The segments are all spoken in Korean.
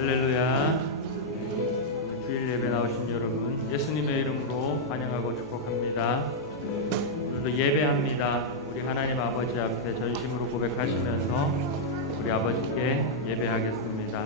할렐루야. 주일 예배 나오신 여러분, 예수님의 이름으로 환영하고 축복합니다. 오늘도 예배합니다. 우리 하나님 아버지 앞에 전심으로 고백하시면서 우리 아버지께 예배하겠습니다.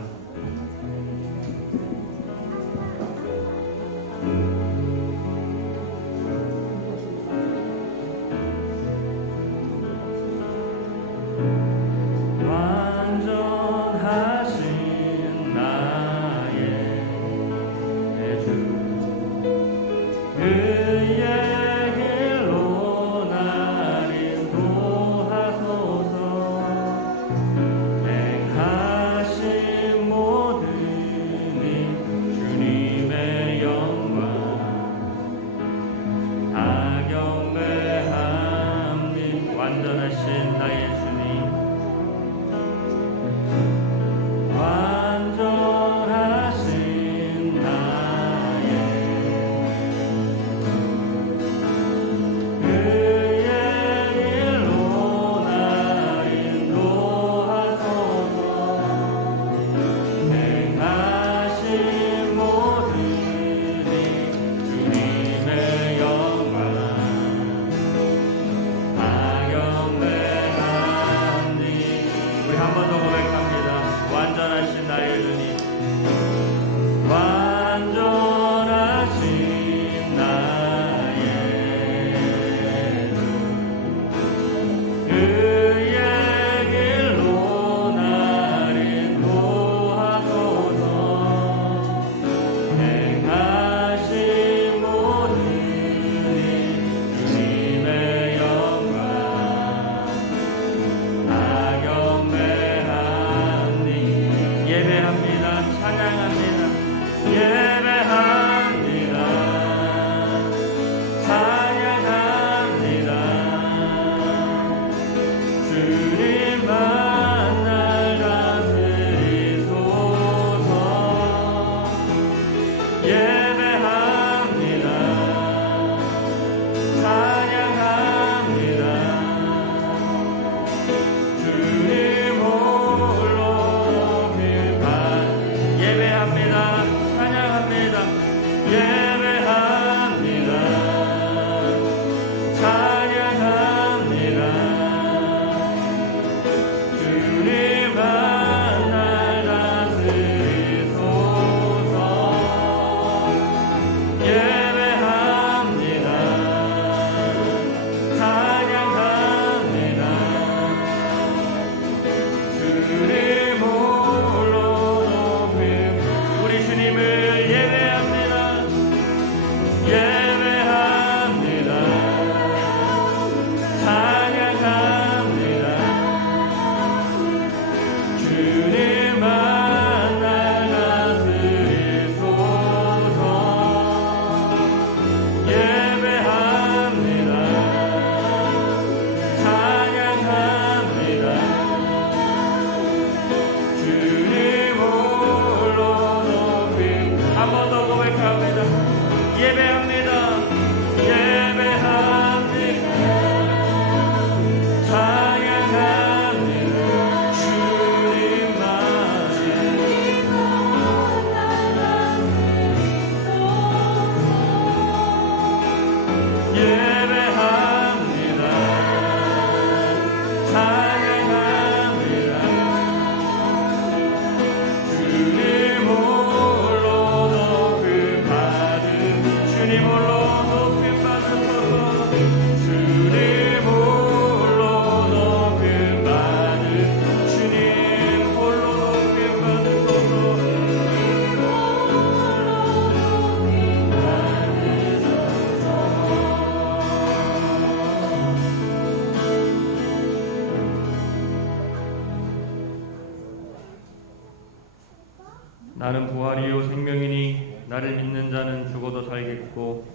나는 부활이요 생명이니 나를 믿는 자는 죽어도 살겠고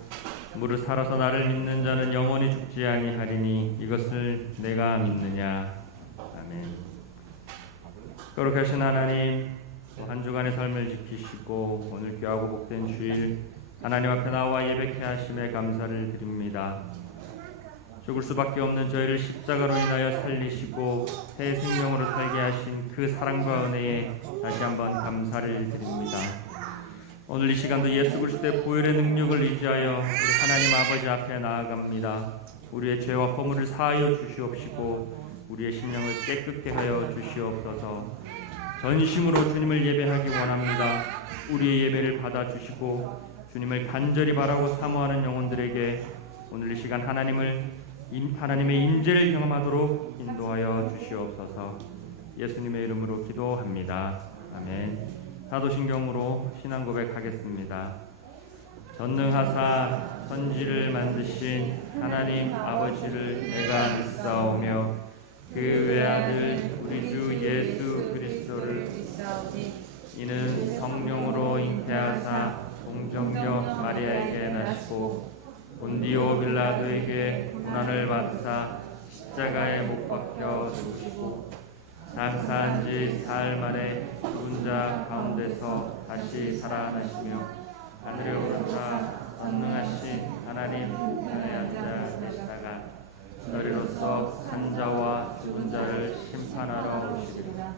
무릇 살아서 나를 믿는 자는 영원히 죽지 아니하리니 이것을 내가 믿느냐. 아멘. 거룩하신 하나님, 한 주간의 삶을 지키시고 오늘 귀하고 복된 주일 하나님 앞에 나와 예배케 하심에 감사를 드립니다. 죽을 수밖에 없는 저희를 십자가로 인하여 살리시고 새 생명으로 살게 하신 그 사랑과 은혜에 다시 한번 감사합니다. 감사를 드립니다. 오늘 이 시간도 예수 그리스도의 보혈의 능력을 의지하여 우리 하나님 아버지 앞에 나아갑니다. 우리의 죄와 허물을 사하여 주시옵시고 우리의 심령을 깨끗게 하여 주시옵소서. 전심으로 주님을 예배하기 원합니다. 우리의 예배를 받아주시고 주님을 간절히 바라고 사모하는 영혼들에게 오늘 이 시간 하나님의 임재를 경험하도록 인도하여 주시옵소서. 예수님의 이름으로 기도합니다. 아멘. 사도신경으로 신앙 고백하겠습니다. 전능하사 천지를 만드신 하나님 아버지를 내가 믿사오며 그 외아들 우리 주 예수 그리스도를 이는 성령으로 잉태하사 동정녀 마리아에게 나시고 본디오 빌라도에게 고난을 받으사 십자가에 못 박혀 죽으시고 장사한 지 사흘 만에 죽은 자 가운데서 다시 살아나시며 하늘에 오르사 전능하신 하나님 우편에 앉아 계시다가 너리로서 산자와 죽은 자를 심판하러 오시리라.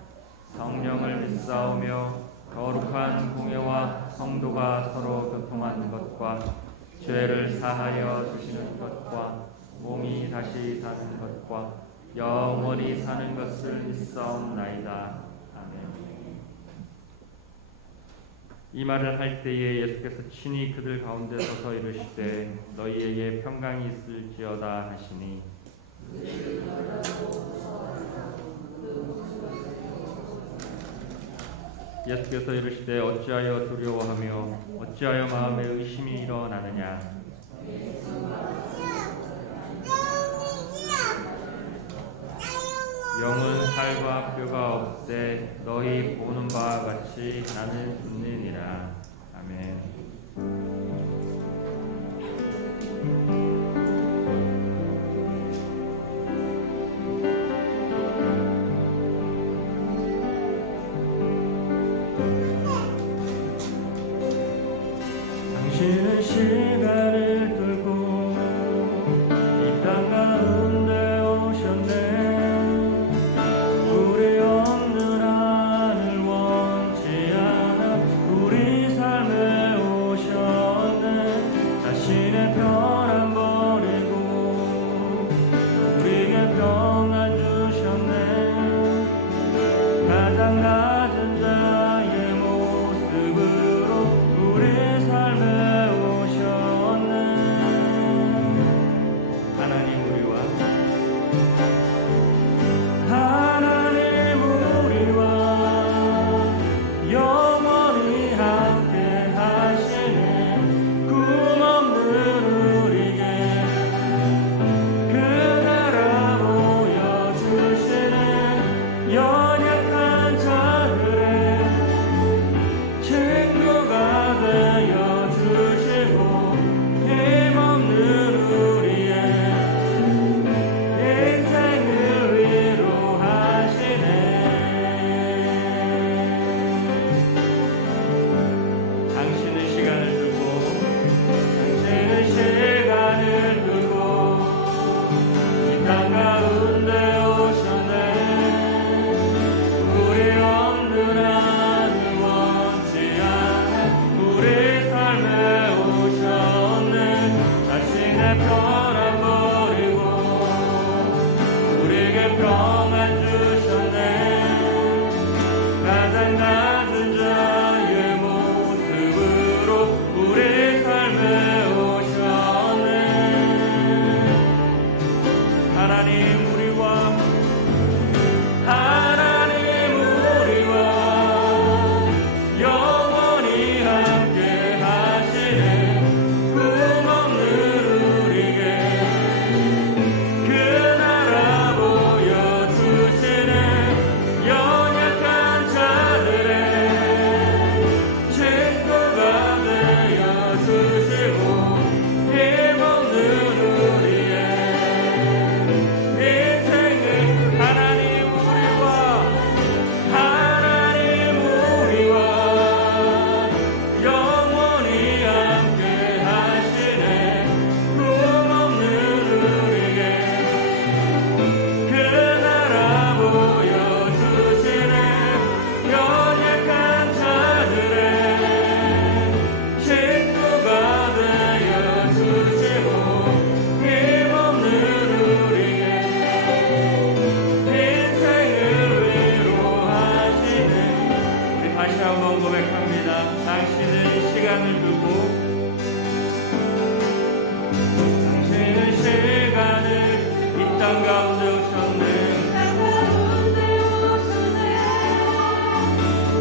성령을 믿사오며 거룩한 공예와 성도가 서로 교통하는 것과 죄를 사하여 주시는 것과 몸이 다시 사는 것과 영원히 사는 것을 믿사옵나이다. 아멘. 이 말을 할 때에 예수께서 친히 그들 가운데 서서 이르시되 너희에게 평강이 있을지어다 하시니 예수께서 이르시되 어찌하여 두려워하며 어찌하여 마음에 의심이 일어나느냐. 영은 살과 뼈가 없되 너희 보는 바와 같이 나는 죽느니라. 아멘. 당신은 시간을 두고 이 땅 가운데 오셨네. 우리 없는 하늘 원치 않아 우리 삶에 오셨네. 당신은 시간을 두고 당신은 시간을 이 땅 가운데 오셨네.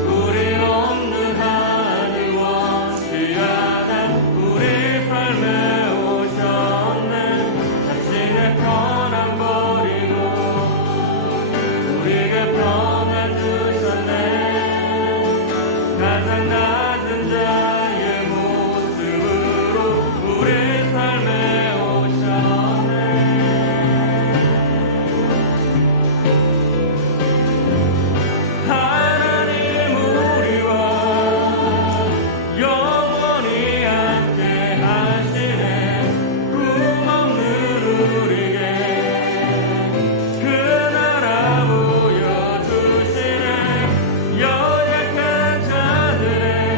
우리 없는 하늘 원피하나 우리 삶에 오셨네. 자신의 편안 버리고 우리에게 평안 주셨네. 가장 낮은 자의 모습으로 우리 삶에 오셨네. 하나님 우리와 영원히 함께 하시네. 꿈 없는 우리에게 그 나라 보여주시네. 연약한 자들의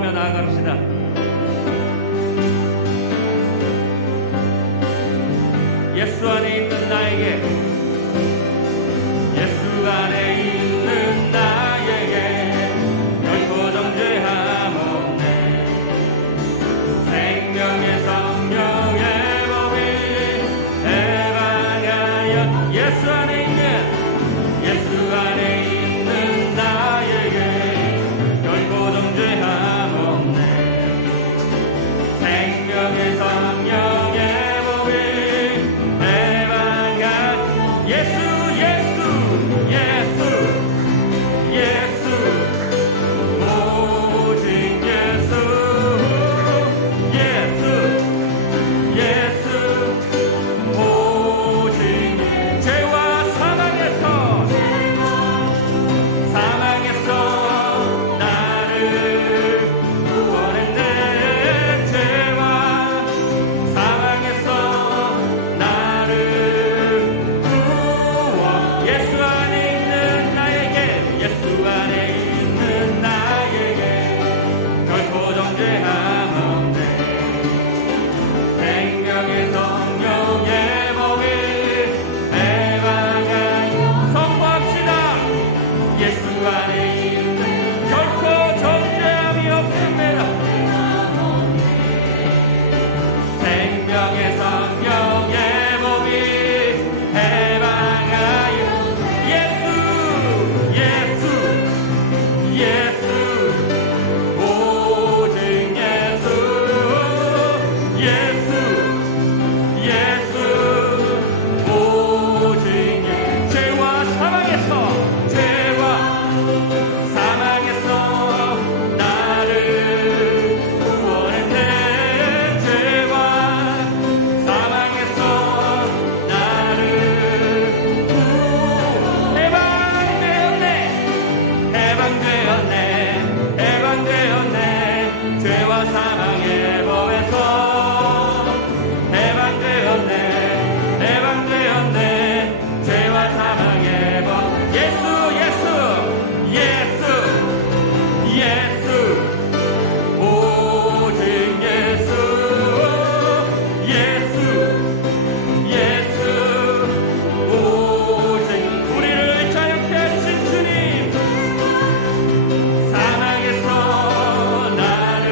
기도하며 나아갑시다. 예수 안에 있는 나에게, 예수 안에 있는 나에게 결코 정죄함 없네. 생명의 성령의 법이 해방하여 예수 안에 있는 나에게 결코 정죄함 없네. 생명의 성령의 법이 해방하여 예수 오직 예수 오직 죄와 사망에서 나를 구원했네. 죄와 사망에서 나를 구원. 예수 안에 있는 나에게, 예수 안에 있는 나에게 결코 정죄함 없네. 생명의 성령의 법이 해방하여 선포합시다. 예수 안에 있는 결코 정죄함이 없습니다. 생명의 성령의 법이 해방하여 예수 오직 예수 오직 죄와 사망에서 나를 구원했네. 죄와 사망에서 나를 해방되었네. 죄와 사망의 법에서 해방되었네. 죄와 사망의 법. 오직 예수 오직 우리를 자유케 하신 주님. 사망에서 나를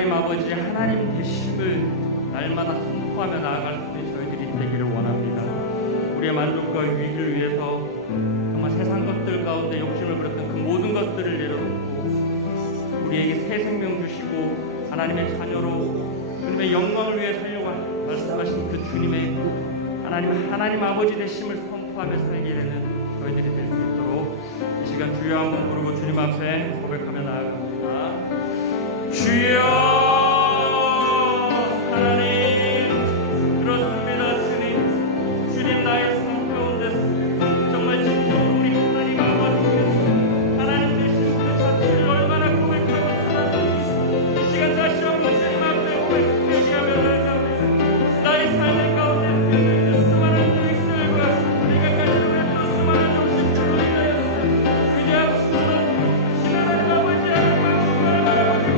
하나님 아버지 하나님 되심을 날마다 선포하며 나아갈 수 있는 저희들이 되기를 원합니다. 우리의 만족과 유익을 위해서 정말 세상 것들 가운데 욕심을 부렸던 그 모든 것들을 내려놓고 우리에게 새 생명 주시고 하나님의 자녀로 주님의 영광을 위해 살려고 말씀하신 그 주님의 하나님 아버지 되심을 선포하며 살게 되는 저희들이 될 수 있도록 이 시간 주여 한번 부르고 주님 앞에 고백하며 나아갑니다. 주여 하나님 그렇습니다. 주님 나의 삶 가운데 정말 진정으로 우리 하나님 아버지께서 하나님 되신 그 자체를 얼마나 고백하고 살아가는지 이 시간 다시 한번 주님 앞에 고백하며 나아갑니다. 나의 삶의 가운데 그 수많은 일들과 내가 가지고 있던 수많은 욕심들로 인하여서 그냥 신하나님 아버지 하나님 마음을 바라보고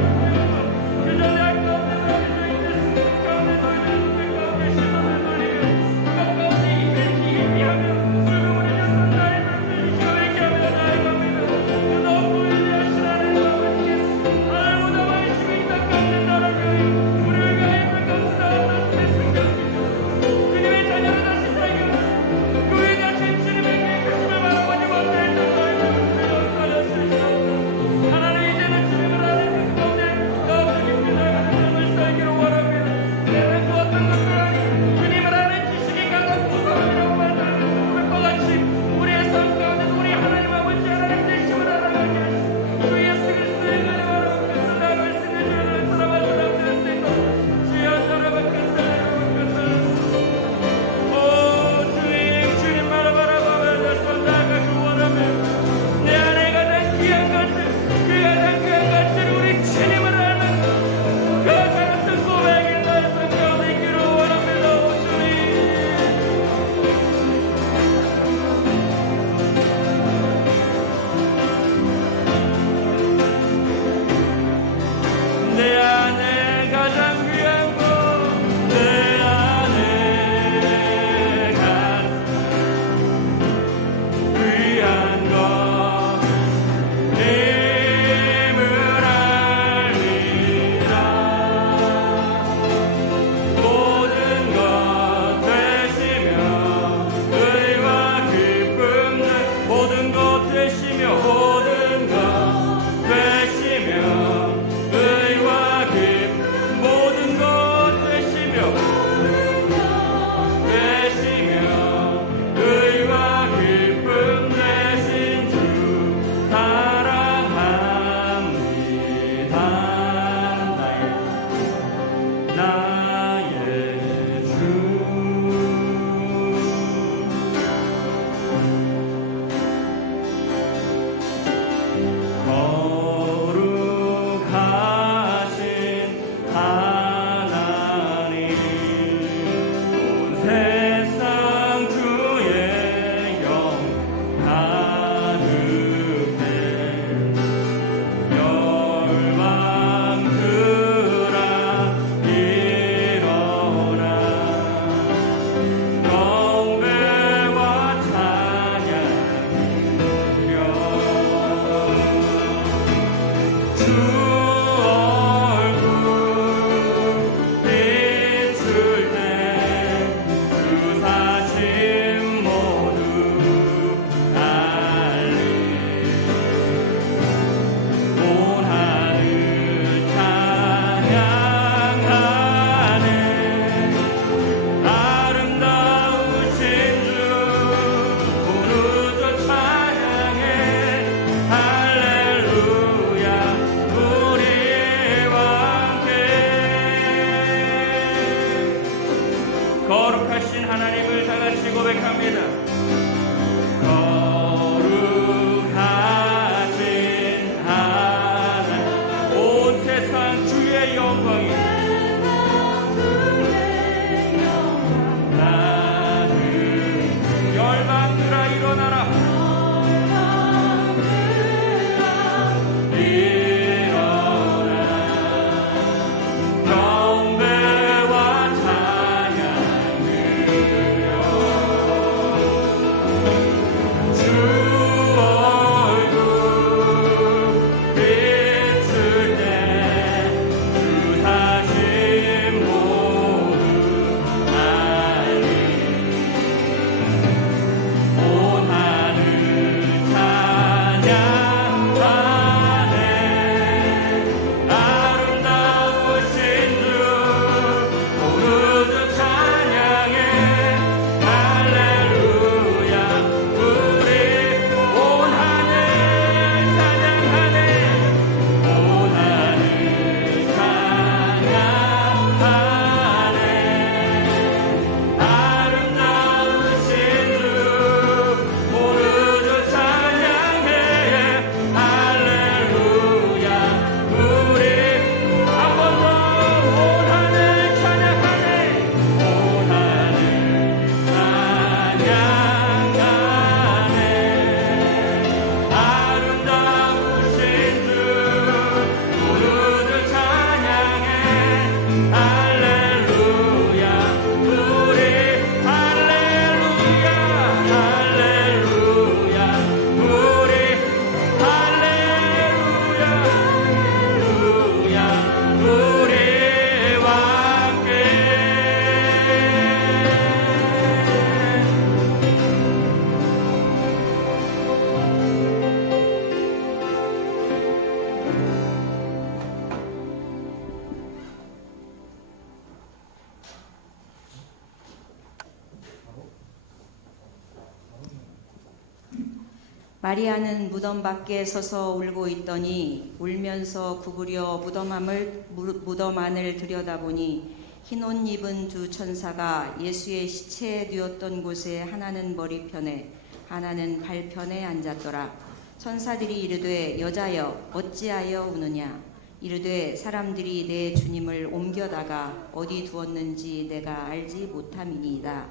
마리아는 무덤 밖에 서서 울고 있더니 울면서 구부려 무덤 안을 들여다보니 흰 옷 입은 두 천사가 예수의 시체에 누웠던 곳에 하나는 머리편에 하나는 발편에 앉았더라. 천사들이 이르되 여자여 어찌하여 우느냐. 이르되 사람들이 내 주님을 옮겨다가 어디 두었는지 내가 알지 못함이니이다.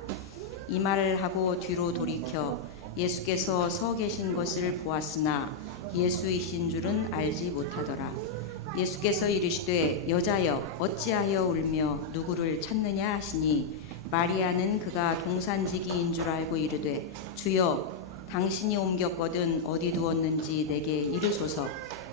이 말을 하고 뒤로 돌이켜 예수께서 서 계신 것을 보았으나 예수이신 줄은 알지 못하더라. 예수께서 이르시되 여자여 어찌하여 울며 누구를 찾느냐 하시니 마리아는 그가 동산지기인 줄 알고 이르되 주여 당신이 옮겼거든 어디 두었는지 내게 이르소서.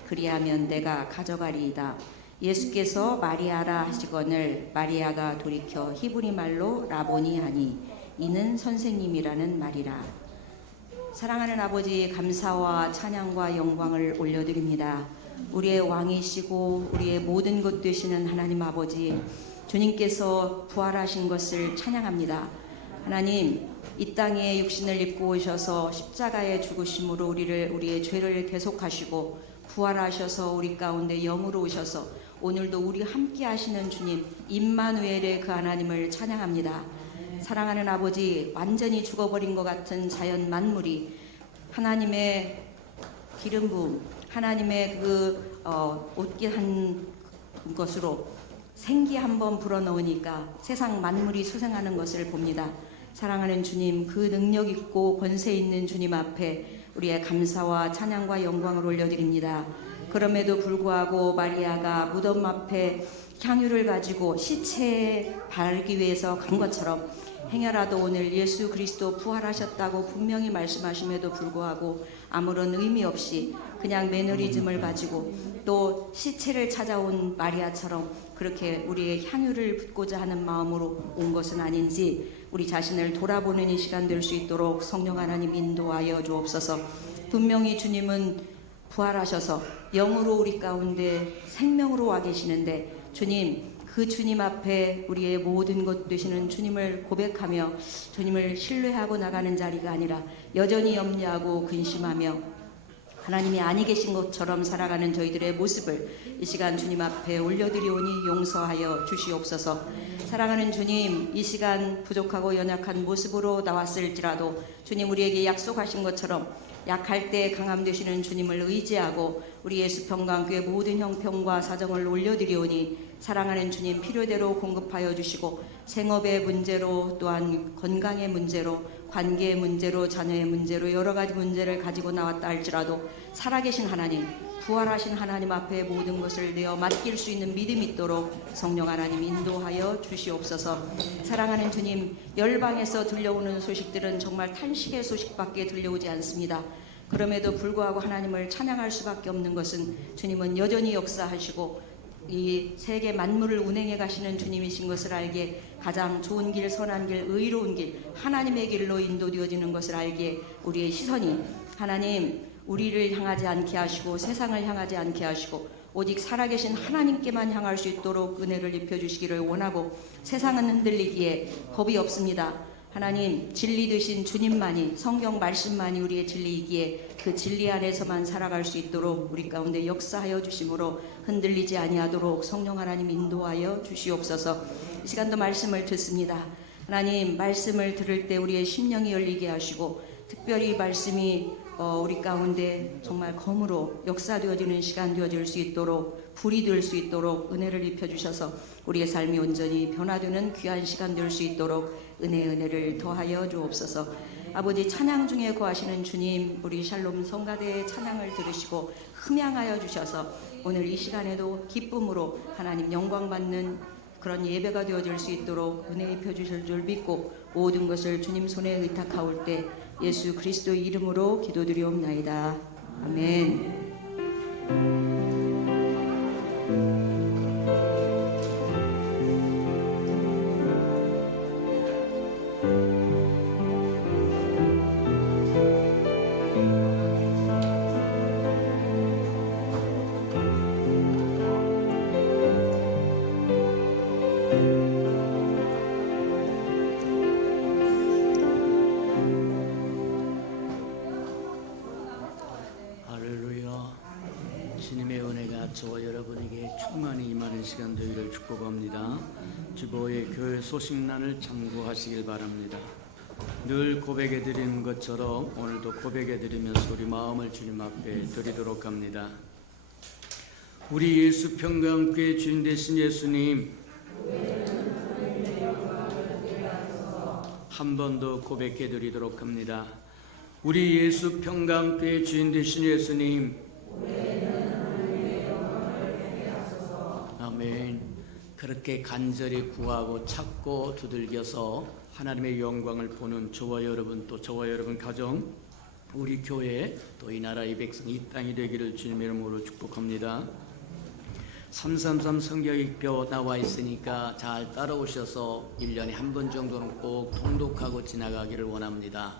그리하면 내가 가져가리이다. 예수께서 마리아라 하시거늘 마리아가 돌이켜 히브리 말로 라보니 하니 이는 선생님이라는 말이라. 사랑하는 아버지, 감사와 찬양과 영광을 올려드립니다. 우리의 왕이시고 우리의 모든 것 되시는 하나님 아버지, 주님께서 부활하신 것을 찬양합니다. 하나님, 이 땅에 육신을 입고 오셔서 십자가의 죽으심으로 우리의 죄를 대속하시고 부활하셔서 우리 가운데 영으로 오셔서 오늘도 우리 함께 하시는 주님 임마누엘의 그 하나님을 찬양합니다. 사랑하는 아버지, 완전히 죽어버린 것 같은 자연 만물이 하나님의 기름 부음, 하나님의 옷깃 한 것으로 생기 한번 불어넣으니까 세상 만물이 수생하는 것을 봅니다. 사랑하는 주님, 그 능력 있고 권세 있는 주님 앞에 우리의 감사와 찬양과 영광을 올려드립니다. 그럼에도 불구하고 마리아가 무덤 앞에 향유를 가지고 시체에 바르기 위해서 간 것처럼 행여라도 오늘 예수 그리스도 부활하셨다고 분명히 말씀하심에도 불구하고 아무런 의미 없이 그냥 매너리즘을 가지고 또 시체를 찾아온 마리아처럼 그렇게 우리의 향유를 붓고자 하는 마음으로 온 것은 아닌지 우리 자신을 돌아보는 이 시간 될 수 있도록 성령 하나님 인도하여 주옵소서. 분명히 주님은 부활하셔서 영으로 우리 가운데 생명으로 와 계시는데 주님, 그 주님 앞에 우리의 모든 것 되시는 주님을 고백하며 주님을 신뢰하고 나가는 자리가 아니라 여전히 염려하고 근심하며 하나님이 아니 계신 것처럼 살아가는 저희들의 모습을 이 시간 주님 앞에 올려드리오니 용서하여 주시옵소서. 사랑하는 주님, 이 시간 부족하고 연약한 모습으로 나왔을지라도 주님 우리에게 약속하신 것처럼 약할 때 강함 되시는 주님을 의지하고 우리 예수평강교회 모든 형편과 사정을 올려드리오니 사랑하는 주님 필요대로 공급하여 주시고 생업의 문제로 또한 건강의 문제로 관계의 문제로 자녀의 문제로 여러 가지 문제를 가지고 나왔다 할지라도 살아계신 하나님, 부활하신 하나님 앞에 모든 것을 내어 맡길 수 있는 믿음이 있도록 성령 하나님 인도하여 주시옵소서. 사랑하는 주님, 열방에서 들려오는 소식들은 정말 탄식의 소식밖에 들려오지 않습니다. 그럼에도 불구하고 하나님을 찬양할 수밖에 없는 것은 주님은 여전히 역사하시고 이 세계 만물을 운행해 가시는 주님이신 것을 알기에 가장 좋은 길, 선한 길, 의로운 길, 하나님의 길로 인도되어지는 것을 알기에 우리의 시선이 하나님 우리를 향하지 않게 하시고 세상을 향하지 않게 하시고 오직 살아계신 하나님께만 향할 수 있도록 은혜를 입혀주시기를 원하고 세상은 흔들리기에 겁이 없습니다. 하나님 진리 되신 주님만이 성경 말씀만이 우리의 진리이기에 그 진리 안에서만 살아갈 수 있도록 우리 가운데 역사하여 주심으로 흔들리지 아니하도록 성령 하나님 인도하여 주시옵소서. 이 시간도 말씀을 듣습니다. 하나님 말씀을 들을 때 우리의 심령이 열리게 하시고 특별히 말씀이 우리 가운데 정말 검으로 역사되어지는 시간 되어질 수 있도록 불이 될 수 있도록 은혜를 입혀주셔서 우리의 삶이 온전히 변화되는 귀한 시간 될 수 있도록 은혜를 더하여 주옵소서. 아버지 찬양 중에 거하시는 주님, 우리 샬롬 성가대의 찬양을 들으시고 흠양하여 주셔서 오늘 이 시간에도 기쁨으로 하나님 영광 받는 그런 예배가 되어질 수 있도록 은혜 입혀주실 줄 믿고 모든 것을 주님 손에 의탁하올 때 예수 그리스도의 이름으로 기도드리옵나이다. 아멘. 충만히 임하는 시간 되기를 축복합니다. 주보의 교회 소식란을 참고하시길 바랍니다. 늘 고백해 드리는 것처럼 오늘도 고백해 드리면서 우리 마음을 주님 앞에 드리도록 합니다. 우리 예수 평강교회 주인 되신 예수님, 한 번 더 고백해 드리도록 합니다. 우리 예수 평강교회 주인 되신 예수님, 아멘. 그렇게 간절히 구하고 찾고 두들겨서 하나님의 영광을 보는 저와 여러분, 또 저와 여러분 가정, 우리 교회, 또 이 나라 이 백성 이 땅이 되기를 주님의 이름으로 축복합니다. 333 성경익표 나와 있으니까 잘 따라오셔서 1년에 한 번 정도는 꼭 통독하고 지나가기를 원합니다.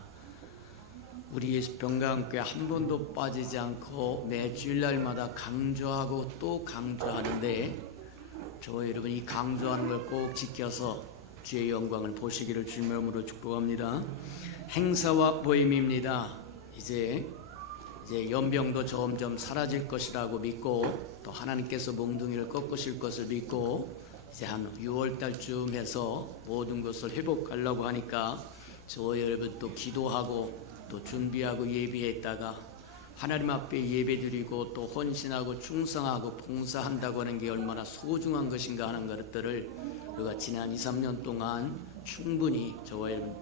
우리 예수 평강교회 한 번도 빠지지 않고 매 주일날마다 강조하고 또 강조하는데, 저와 여러분 이 강조하는 걸 꼭 지켜서 주의 영광을 보시기를 주님의 이름으로 축복합니다. 행사와 모임입니다. 이제 연병도 점점 사라질 것이라고 믿고, 또 하나님께서 몽둥이를 꺾으실 것을 믿고, 이제 한 6월달쯤 해서 모든 것을 회복하려고 하니까 저와 여러분 또 기도하고 또 준비하고 예비했다가 하나님 앞에 예배드리고 또 헌신하고 충성하고 봉사한다고 하는 게 얼마나 소중한 것인가 하는 것들을 우리가 지난 2, 3년 동안 충분히 저와 여러분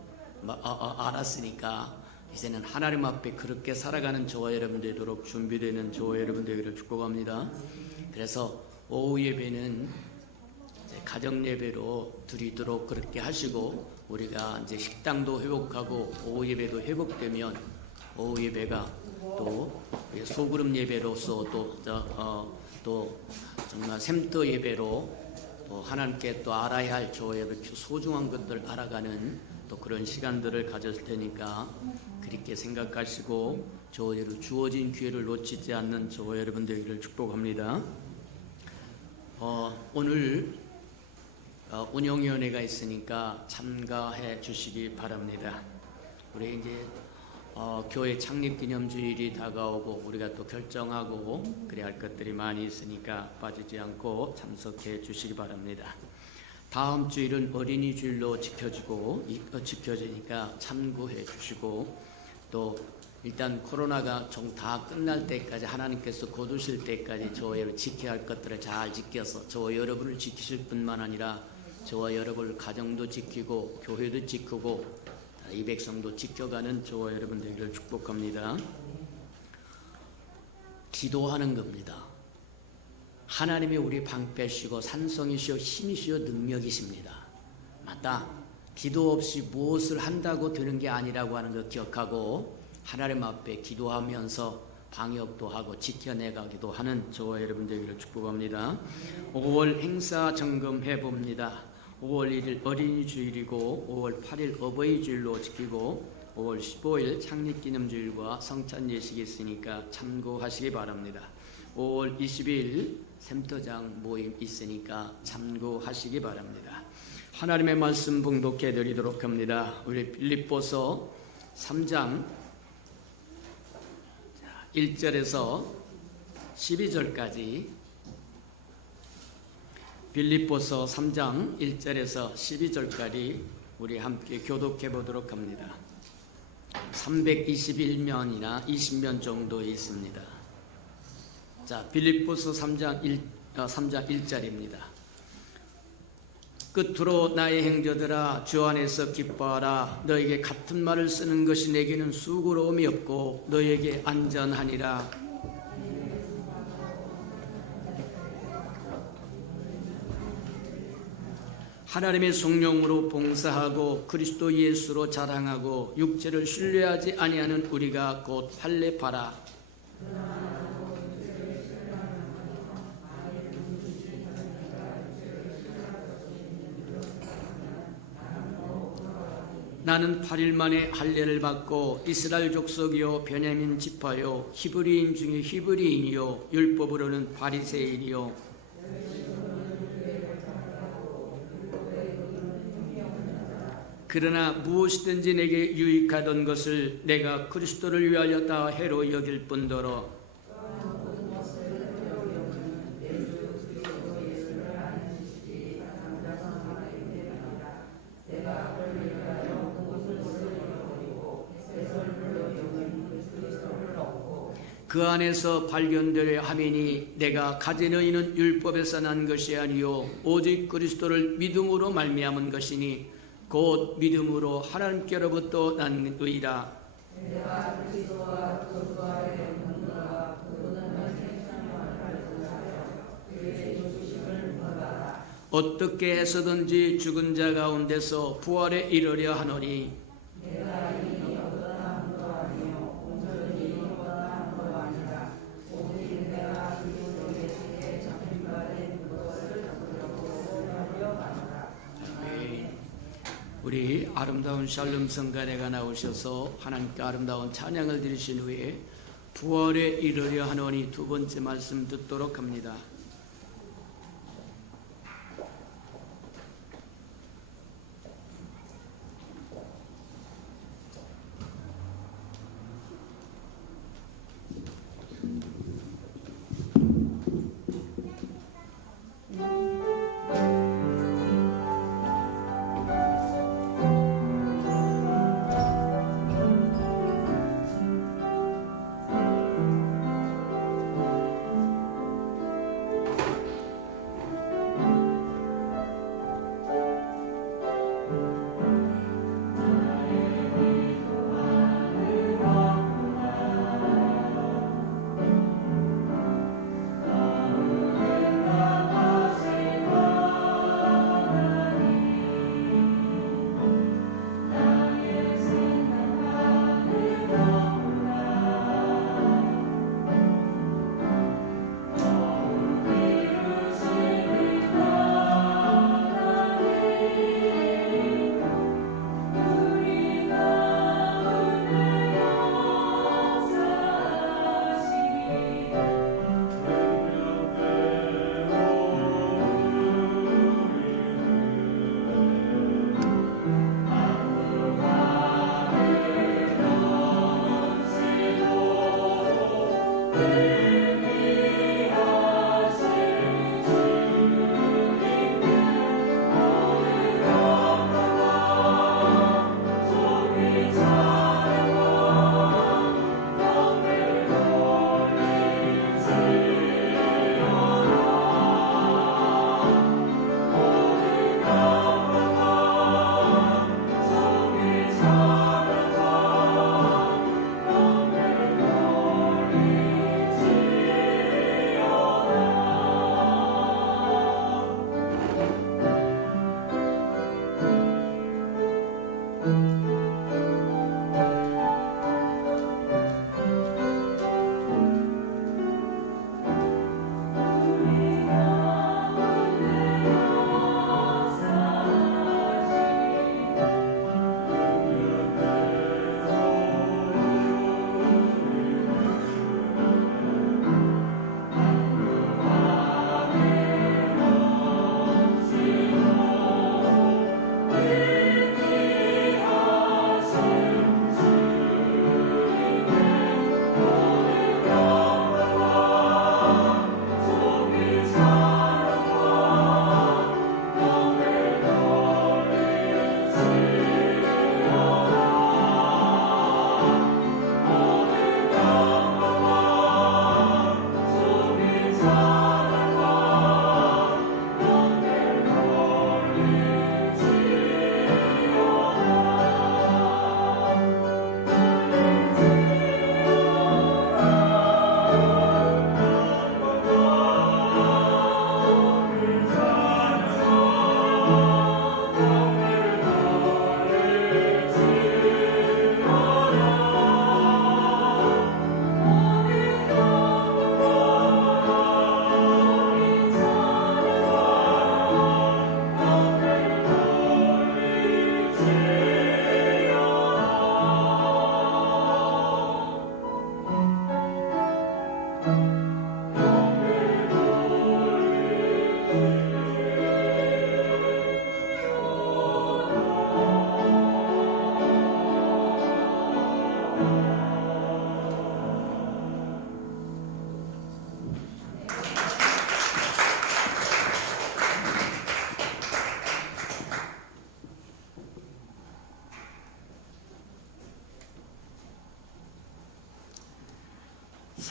알았으니까, 이제는 하나님 앞에 그렇게 살아가는 저와 여러분 되도록 준비되는 저와 여러분 되기를 축복합니다. 그래서 오후 예배는 이제 가정 예배로 드리도록 그렇게 하시고, 우리가 이제 식당도 회복하고 오후 예배도 회복되면 오후 예배가 또 소그룹 예배로서 또 정말 샘터 예배로 또 하나님께 또 알아야 할 저와 여러분 소중한 것들 알아가는 또 그런 시간들을 가졌을 테니까 그렇게 생각하시고 저와 여러분 주어진 기회를 놓치지 않는 저와 여러분 되기를 축복합니다. 오늘 운영위원회가 있으니까 참가해 주시기 바랍니다. 우리 이제 교회 창립기념주일이 다가오고 우리가 또 결정하고 그래야 할 것들이 많이 있으니까 빠지지 않고 참석해 주시기 바랍니다. 다음 주일은 어린이 주일로 지켜지니까 참고해 주시고, 또 일단 코로나가 좀 다 끝날 때까지 하나님께서 거두실 때까지 저와 여러분 지켜야 할 것들을 잘 지켜서 저와 여러분을 지키실 뿐만 아니라 저와 여러분 가정도 지키고 교회도 지키고 이 백성도 지켜가는 저와 여러분 되기를 축복합니다. 기도하는 겁니다. 하나님이 우리 방패시고 산성이시오 힘이시오 능력이십니다. 맞다. 기도 없이 무엇을 한다고 되는 게 아니라고 하는 거 기억하고 하나님 앞에 기도하면서 방역도 하고 지켜내가기도 하는 저와 여러분 되기를 축복합니다. 5월 행사 점검해 봅니다. 5월 1일 어린이 주일이고 5월 8일 어버이 주일로 지키고 5월 15일 창립기념주일과 성찬 예식이 있으니까 참고하시기 바랍니다. 5월 20일 샘터장 모임 있으니까 참고하시기 바랍니다. 하나님의 말씀 봉독해 드리도록 합니다. 우리 빌립보서 3장 1절에서 12절까지, 빌립보서 3장 1절에서 12절까지 우리 함께 교독해 보도록 합니다. 321면이나 20면 정도 있습니다. 자, 빌립보서 3장 1절입니다. 끝으로 나의 형제들아 주 안에서 기뻐하라. 너에게 같은 말을 쓰는 것이 내게는 수고로움이 없고 너에게 안전하니라. 하나님의 성령으로 봉사하고 그리스도 예수로 자랑하고 육체를 신뢰하지 아니하는 우리가 곧 할례바라. 나는 8일 만에 할례를 받고 이스라엘 족속이요 베냐민 지파요 히브리인 중에 히브리인이요 율법으로는 바리새인이요 그러나 무엇이든지 내게 유익하던 것을 내가 그리스도를 위하여 다 해로 여길 뿐더러 그 안에서 발견되려 하매니 내가 가진 의는 율법에서 난 것이 아니요 오직 그리스도를 믿음으로 말미암은 것이니 곧 믿음으로 하나님께로부터 난 의라. 어떻게 해서든지 죽은 자 가운데서 부활에 이르려 하노니 우리 아름다운 샬롬 성가대가 나오셔서 하나님께 아름다운 찬양을 드리신 후에 부활에 이르려 하노니 두 번째 말씀 듣도록 합니다.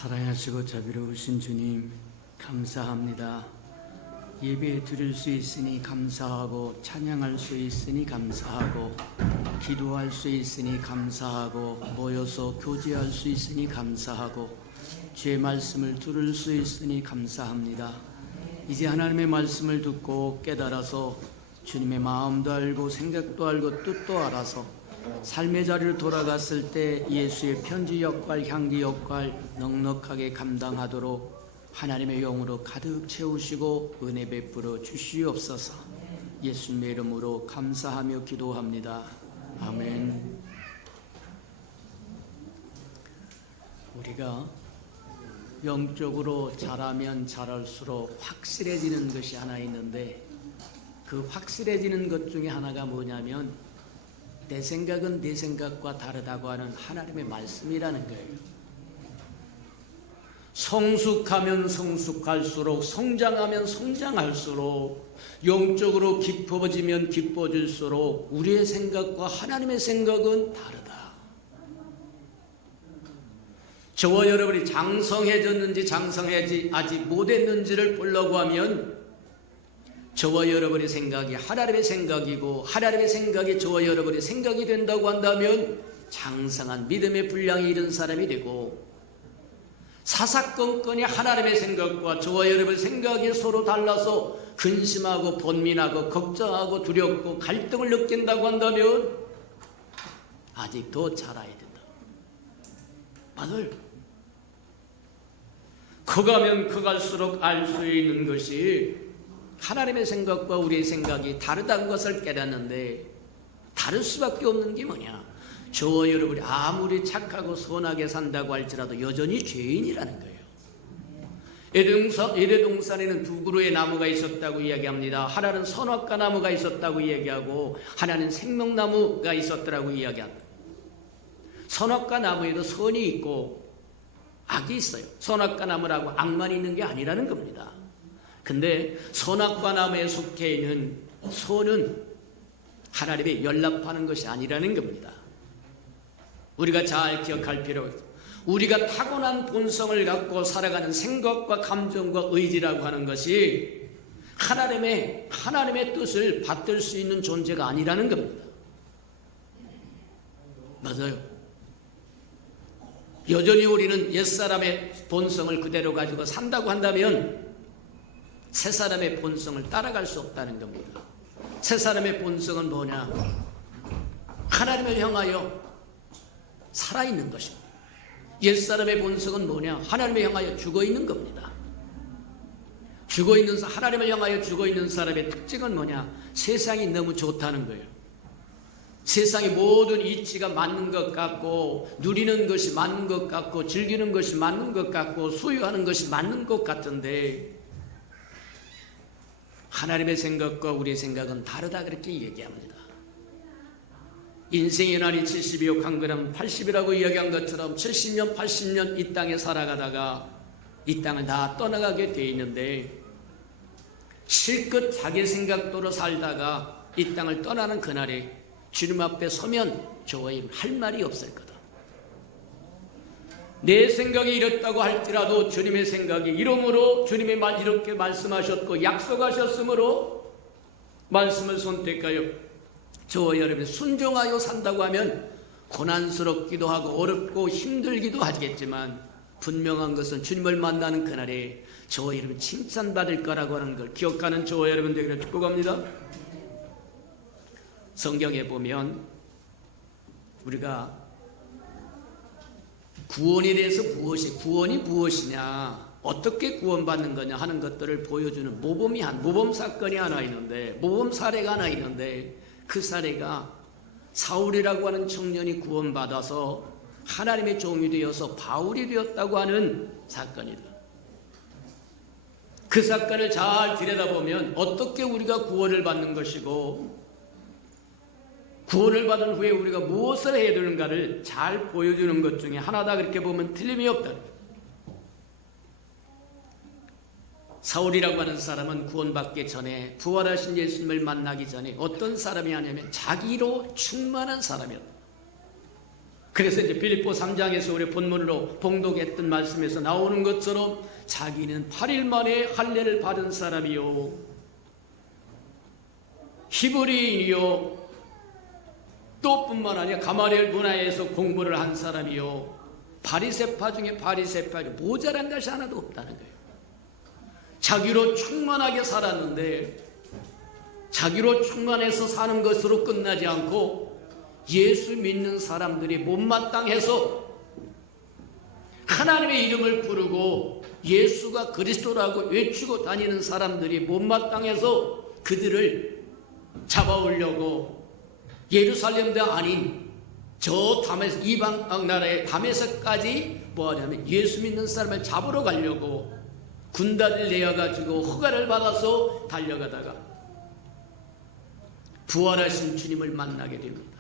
사랑하시고 자비로우신 주님, 감사합니다. 예배 드릴 수 있으니 감사하고, 찬양할 수 있으니 감사하고, 기도할 수 있으니 감사하고, 모여서 교제할 수 있으니 감사하고, 주의 말씀을 들을 수 있으니 감사합니다. 이제 하나님의 말씀을 듣고 깨달아서 주님의 마음도 알고 생각도 알고 뜻도 알아서 삶의 자리로 돌아갔을 때 예수의 편지 역할, 향기 역할 넉넉하게 감당하도록 하나님의 영으로 가득 채우시고 은혜 베풀어 주시옵소서. 예수님의 이름으로 감사하며 기도합니다. 아멘. 우리가 영적으로 자라면 자랄수록 확실해지는 것이 하나 있는데, 그 확실해지는 것 중에 하나가 뭐냐면 내 생각은 네 생각과 다르다고 하는 하나님의 말씀이라는 거예요. 성숙하면 성숙할수록, 성장하면 성장할수록, 영적으로 깊어지면 깊어질수록 우리의 생각과 하나님의 생각은 다르다. 저와 여러분이 장성해졌는지 장성하지 아직 못했는지를 보려고 하면 저와 여러분의 생각이 하나님의 생각이고, 하나님의 생각이 저와 여러분의 생각이 된다고 한다면 장성한 믿음의 분량이 이른 사람이 되고, 사사건건이 하나님의 생각과 저와 여러분의 생각이 서로 달라서 근심하고 번민하고 걱정하고 두렵고 갈등을 느낀다고 한다면 아직 더 자라야 된다. 맞아요. 커가면 커갈수록 알 수 있는 것이 하나님의 생각과 우리의 생각이 다르다는 것을 깨닫는데, 다를 수밖에 없는 게 뭐냐? 저와 여러분이 아무리 착하고 선하게 산다고 할지라도 여전히 죄인이라는 거예요. 에덴동산에는 두 그루의 나무가 있었다고 이야기합니다. 하나는 선악과 나무가 있었다고 이야기하고, 하나는 생명나무가 있었더라고 이야기합니다. 선악과 나무에도 선이 있고 악이 있어요. 선악과 나무라고 악만 있는 게 아니라는 겁니다. 근데 선악과 나무에 속해 있는 선은 하나님의 연락하는 것이 아니라는 겁니다. 우리가 잘 기억할 필요가 있어요. 우리가 타고난 본성을 갖고 살아가는 생각과 감정과 의지라고 하는 것이 하나님의 뜻을 받들 수 있는 존재가 아니라는 겁니다. 맞아요. 여전히 우리는 옛사람의 본성을 그대로 가지고 산다고 한다면 새사람의 본성을 따라갈 수 없다는 겁니다. 새사람의 본성은 뭐냐? 하나님을 향하여 살아있는 것입니다. 옛사람의 본성은 뭐냐? 하나님을 향하여 죽어있는 겁니다. 하나님을 향하여 죽어있는 사람의 특징은 뭐냐? 세상이 너무 좋다는 거예요. 세상의 모든 이치가 맞는 것 같고, 누리는 것이 맞는 것 같고, 즐기는 것이 맞는 것 같고, 소유하는 것이 맞는 것 같은데 하나님의 생각과 우리의 생각은 다르다, 그렇게 얘기합니다. 인생의 날이 70이요 강건하면 80이라고 이야기한 것처럼 70년 80년 이 땅에 살아가다가 이 땅을 다 떠나가게 돼 있는데, 실컷 자기 생각대로 살다가 이 땅을 떠나는 그날에 주님 앞에 서면 저와 할 말이 없을 거다. 내 생각이 이렇다고 할지라도 주님의 생각이 이러므로 주님의 말 이렇게 말씀하셨고 약속하셨으므로 말씀을 선택하여 저와 여러분이 순종하여 산다고 하면 고난스럽기도 하고 어렵고 힘들기도 하겠지만 분명한 것은 주님을 만나는 그날에 저와 여러분 칭찬받을 거라고 하는 걸 기억하는 저와 여러분 되기를 축복합니다. 성경에 보면 우리가 구원에 대해서 구원이 무엇이냐, 어떻게 구원받는 거냐 하는 것들을 보여주는 모범 사건이 하나 있는데, 모범 사례가 하나 있는데, 그 사례가 사울이라고 하는 청년이 구원받아서 하나님의 종이 되어서 바울이 되었다고 하는 사건이다. 그 사건을 잘 들여다보면 어떻게 우리가 구원을 받는 것이고, 구원을 받은 후에 우리가 무엇을 해야 되는가를 잘 보여주는 것 중에 하나다, 그렇게 보면 틀림이 없다. 사울이라고 하는 사람은 구원받기 전에, 부활하신 예수님을 만나기 전에 어떤 사람이 아니면 자기로 충만한 사람이었다. 그래서 이제 빌립보 3장에서 우리 본문으로 봉독했던 말씀에서 나오는 것처럼 자기는 8일 만에 할례를 받은 사람이요 히브리인이요 또 뿐만 아니라 가마리엘 문화에서 공부를 한 사람이요 바리새파 중에 바리새파 모자란 것이 하나도 없다는 거예요. 자기로 충만하게 살았는데 자기로 충만해서 사는 것으로 끝나지 않고 예수 믿는 사람들이 못마땅해서 하나님의 이름을 부르고 예수가 그리스도라고 외치고 다니는 사람들이 못마땅해서 그들을 잡아오려고 예루살렘도 아닌 저 다메섹 이방 나라의 다메섹까지 뭐하냐면 예수 믿는 사람을 잡으러 가려고 군단을 내어가지고 허가를 받아서 달려가다가 부활하신 주님을 만나게 됩니다.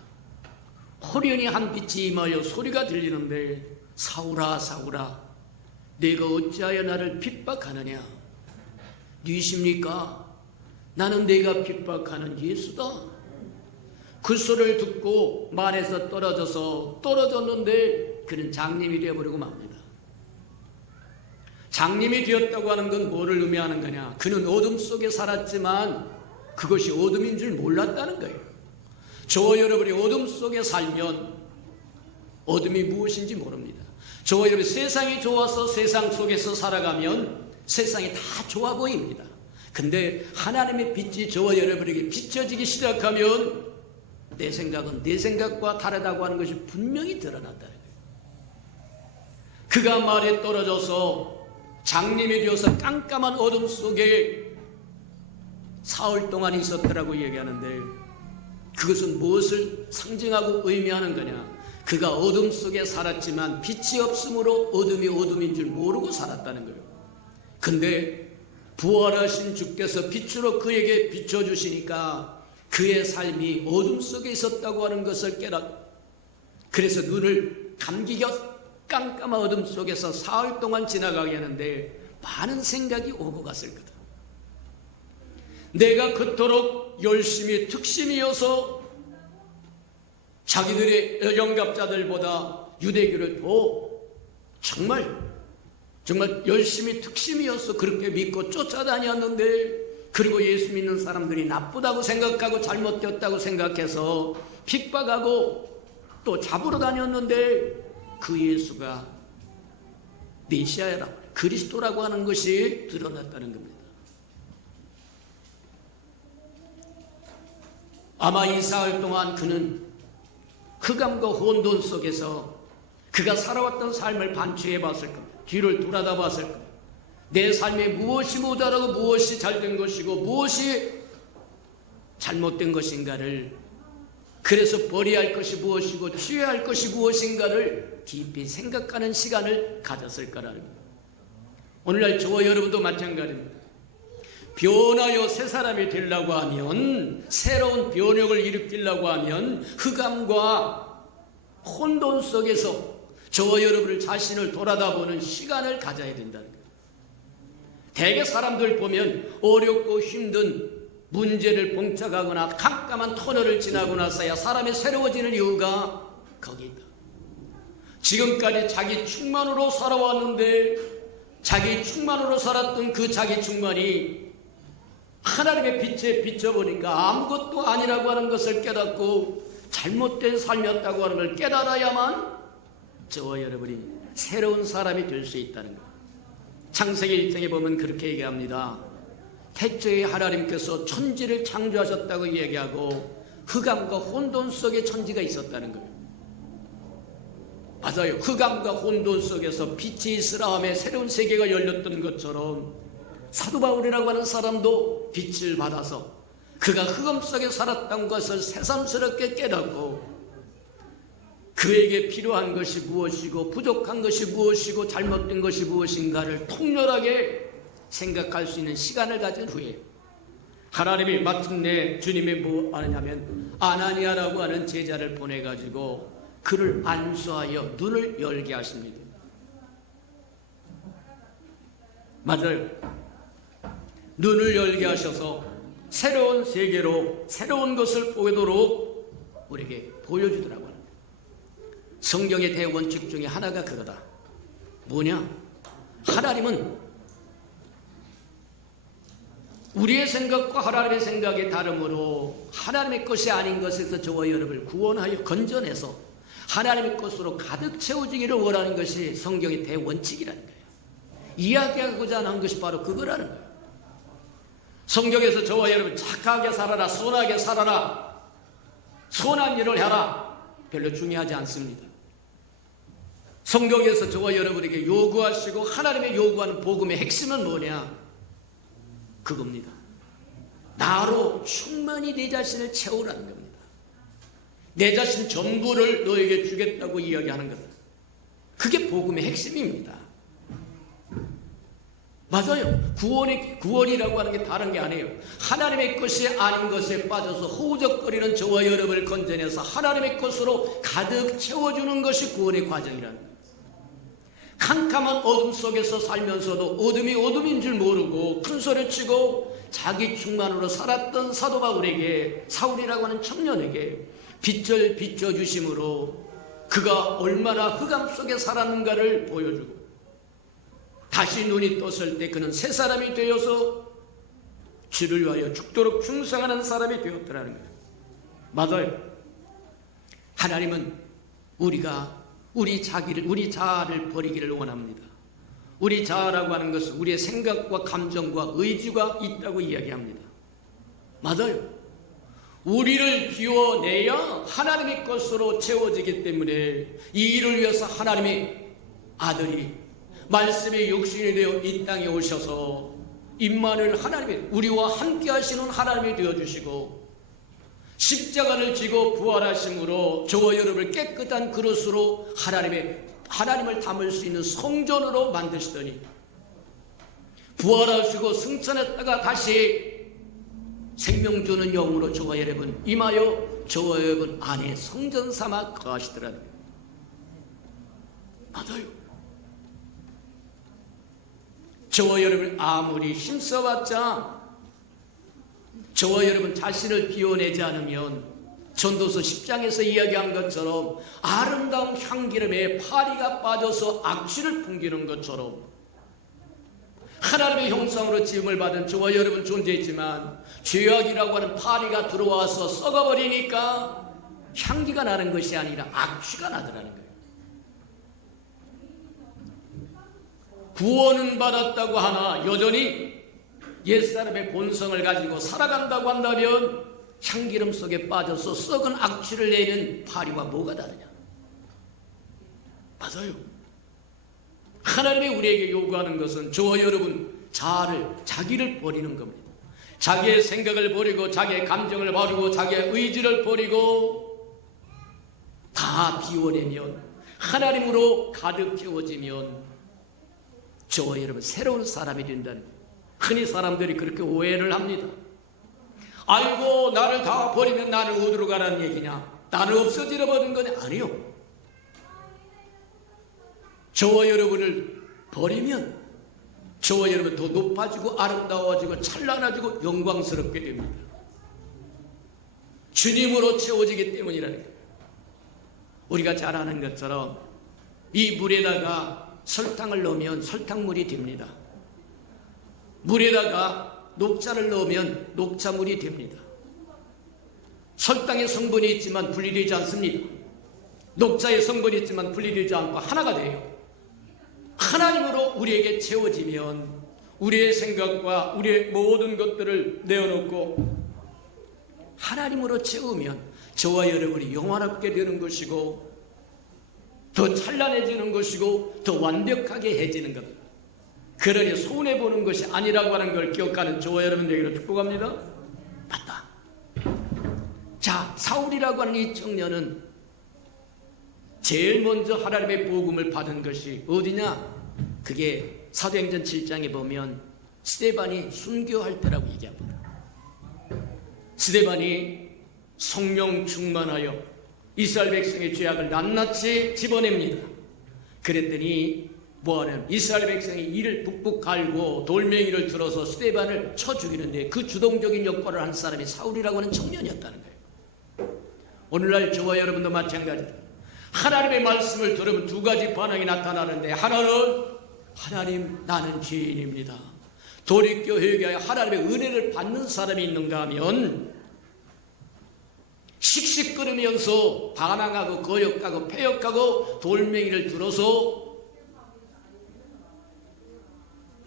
호련히 한 빛이 임하여 소리가 들리는데 사울아 사울아 내가 어찌하여 나를 핍박하느냐 누구십니까? 나는 내가 핍박하는 예수다. 그 소리를 듣고 말에서 떨어졌는데 그는 장님이 되어버리고 맙니다. 장님이 되었다고 하는 건 뭐를 의미하는 거냐? 그는 어둠 속에 살았지만 그것이 어둠인 줄 몰랐다는 거예요. 저와 여러분이 어둠 속에 살면 어둠이 무엇인지 모릅니다. 저와 여러분이 세상이 좋아서 세상 속에서 살아가면 세상이 다 좋아 보입니다. 근데 하나님의 빛이 저와 여러분에게 비춰지기 시작하면 내 생각은 내 생각과 다르다고 하는 것이 분명히 드러난다는 거예요. 그가 말에 떨어져서 장님이 되어서 깜깜한 어둠 속에 사흘 동안 있었더라고 얘기하는데 그것은 무엇을 상징하고 의미하는 거냐? 그가 어둠 속에 살았지만 빛이 없으므로 어둠이 어둠인 줄 모르고 살았다는 거예요. 근데 부활하신 주께서 빛으로 그에게 비춰주시니까 그의 삶이 어둠 속에 있었다고 하는 것을 그래서 눈을 감기겨 깜깜한 어둠 속에서 사흘 동안 지나가게 하는데 많은 생각이 오고 갔을 거다. 내가 그토록 열심히 특심이어서 자기들의 영갑자들보다 유대교를 더 정말 열심히 특심이어서 그렇게 믿고 쫓아다녔는데 그리고 예수 믿는 사람들이 나쁘다고 생각하고 잘못되었다고 생각해서 핍박하고 또 잡으러 다녔는데 그 예수가 메시아라 그리스도라고 하는 것이 드러났다는 겁니다. 아마 이 사흘 동안 그는 흑암과 혼돈 속에서 그가 살아왔던 삶을 반추해 봤을 겁니다. 뒤를 돌아다 봤을 겁니다. 내 삶에 무엇이 모자라고 무엇이 잘된 것이고 무엇이 잘못된 것인가를 그래서 버려야 할 것이 무엇이고 취해야 할 것이 무엇인가를 깊이 생각하는 시간을 가졌을 거라는 겁니다. 오늘날 저와 여러분도 마찬가지입니다. 변하여 새 사람이 되려고 하면 새로운 변혁을 일으키려고 하면 흑암과 혼돈 속에서 저와 여러분을 자신을 돌아다보는 시간을 가져야 된다는 거예요. 대개 사람들 보면 어렵고 힘든 문제를 봉착하거나 깜깜한 터널을 지나고 나서야 사람이 새로워지는 이유가 거기 있다. 지금까지 자기 충만으로 살아왔는데 자기 충만으로 살았던 그 자기 충만이 하나님의 빛에 비춰보니까 아무것도 아니라고 하는 것을 깨닫고 잘못된 삶이었다고 하는 걸 깨달아야만 저와 여러분이 새로운 사람이 될 수 있다는 것. 창세기 1장에 보면 그렇게 얘기합니다. 태초에 하나님께서 천지를 창조하셨다고 얘기하고 흑암과 혼돈 속에 천지가 있었다는 거예요. 맞아요. 흑암과 혼돈 속에서 빛이 있으라 하며 새로운 세계가 열렸던 것처럼 사도 바울이라고 하는 사람도 빛을 받아서 그가 흑암 속에 살았던 것을 새삼스럽게 깨닫고 그에게 필요한 것이 무엇이고 부족한 것이 무엇이고 잘못된 것이 무엇인가를 통렬하게 생각할 수 있는 시간을 가진 후에 하나님이 마침내 주님이 뭐 하느냐면 아나니아라고 하는 제자를 보내가지고 그를 안수하여 눈을 열게 하십니다. 맞아요. 눈을 열게 하셔서 새로운 세계로 새로운 것을 보도록 우리에게 보여주더라고요. 성경의 대원칙 중에 하나가 그거다. 뭐냐? 하나님은 우리의 생각과 하나님의 생각이 다르므로 하나님의 것이 아닌 것에서 저와 여러분을 구원하여 건져내서 하나님의 것으로 가득 채워지기를 원하는 것이 성경의 대원칙이라는 거예요. 이야기하고자 하는 것이 바로 그거라는 거예요. 성경에서 저와 여러분 착하게 살아라, 선하게 살아라, 선한 일을 해라 별로 중요하지 않습니다. 성경에서 저와 여러분에게 요구하시고 하나님의 요구하는 복음의 핵심은 뭐냐? 그겁니다. 나로 충만히 내 자신을 채우라는 겁니다. 내 자신 전부를 너에게 주겠다고 이야기하는 것. 그게 복음의 핵심입니다. 맞아요. 구원이라고 하는 게 다른 게 아니에요. 하나님의 것이 아닌 것에 빠져서 허우적거리는 저와 여러분을 건져내서 하나님의 것으로 가득 채워주는 것이 구원의 과정이라는 거예요. 캄캄한 어둠 속에서 살면서도 어둠이 어둠인 줄 모르고 큰소리치고 자기 충만으로 살았던 사도 바울에게, 사울이라고 하는 청년에게 빛을 비춰주심으로 그가 얼마나 흑암 속에 살았는가를 보여주고 다시 눈이 떴을 때 그는 새 사람이 되어서 주를 위하여 죽도록 충성하는 사람이 되었더라는 거예요. 맞아요. 하나님은 우리가 우리 자아를 버리기를 원합니다. 우리 자아라고 하는 것은 우리의 생각과 감정과 의지가 있다고 이야기합니다. 맞아요. 우리를 비워내야 하나님의 것으로 채워지기 때문에 이 일을 위해서 하나님의 아들이 말씀의 육신이 되어 이 땅에 오셔서 임마누엘 하나님의 우리와 함께 하시는 하나님이 되어주시고 십자가를 지고 부활하심으로 저와 여러분을 깨끗한 그릇으로 하나님을 담을 수 있는 성전으로 만드시더니 부활하시고 승천했다가 다시 생명 주는 영으로 저와 여러분 임하여 저와 여러분 안에 성전 삼아 거하시더라는 거예요. 맞아요. 저와 여러분 아무리 힘써봤자 저와 여러분 자신을 비워내지 않으면 전도서 10장에서 이야기한 것처럼 아름다운 향기름에 파리가 빠져서 악취를 풍기는 것처럼 하나님의 형상으로 지음을 받은 저와 여러분 존재있지만 죄악이라고 하는 파리가 들어와서 썩어버리니까 향기가 나는 것이 아니라 악취가 나더라는 거예요. 구원은 받았다고 하나 여전히 옛사람의 본성을 가지고 살아간다고 한다면 향기름 속에 빠져서 썩은 악취를 내는 파리와 뭐가 다르냐? 맞아요. 하나님이 우리에게 요구하는 것은 저와 여러분 자기를 버리는 겁니다. 자기의 생각을 버리고 자기의 감정을 버리고 자기의 의지를 버리고 다 비워내면 하나님으로 가득 채워지면 저와 여러분 새로운 사람이 된다는 거예요. 흔히 사람들이 그렇게 오해를 합니다. 아이고 나를 다 버리면 나는 어디로 가라는 얘기냐? 나는 없어지려 버린 거냐? 아니요. 저와 여러분을 버리면 저와 여러분 더 높아지고 아름다워지고 찬란해지고 영광스럽게 됩니다. 주님으로 채워지기 때문이라는 거예요. 우리가 잘 아는 것처럼 이 물에다가 설탕을 넣으면 설탕물이 됩니다. 물에다가 녹차를 넣으면 녹차물이 됩니다. 설탕의 성분이 있지만 분리되지 않습니다. 녹차의 성분이 있지만 분리되지 않고 하나가 돼요. 하나님으로 우리에게 채워지면 우리의 생각과 우리의 모든 것들을 내어놓고 하나님으로 채우면 저와 여러분이 영화롭게 되는 것이고 더 찬란해지는 것이고 더 완벽하게 해지는 겁니다. 그러니 손해보는 것이 아니라고 하는 걸 기억하는 저와 여러분들에게로 축복합니다. 맞다. 자, 사울이라고 하는 이 청년은 제일 먼저 하나님의 복음을 받은 것이 어디냐? 그게 사도행전 7장에 보면 스데반이 순교할 때라고 얘기합니다. 스데반이 성령 충만하여 이스라엘 백성의 죄악을 낱낱이 집어냅니다. 그랬더니 뭐하는 이스라엘 백성이 이를 북북 갈고 돌멩이를 들어서 스데반을 쳐 죽이는데 그 주동적인 역할을 한 사람이 사울이라고 하는 청년이었다는 거예요. 오늘날 저와 여러분도 마찬가지다. 하나님의 말씀을 들으면 두 가지 반응이 나타나는데, 하나는 하나님 나는 죄인입니다. 돌이켜 회개하여 하나님의 은혜를 받는 사람이 있는가 하면 씩씩거리면서 반항하고 거역하고 패역하고 돌멩이를 들어서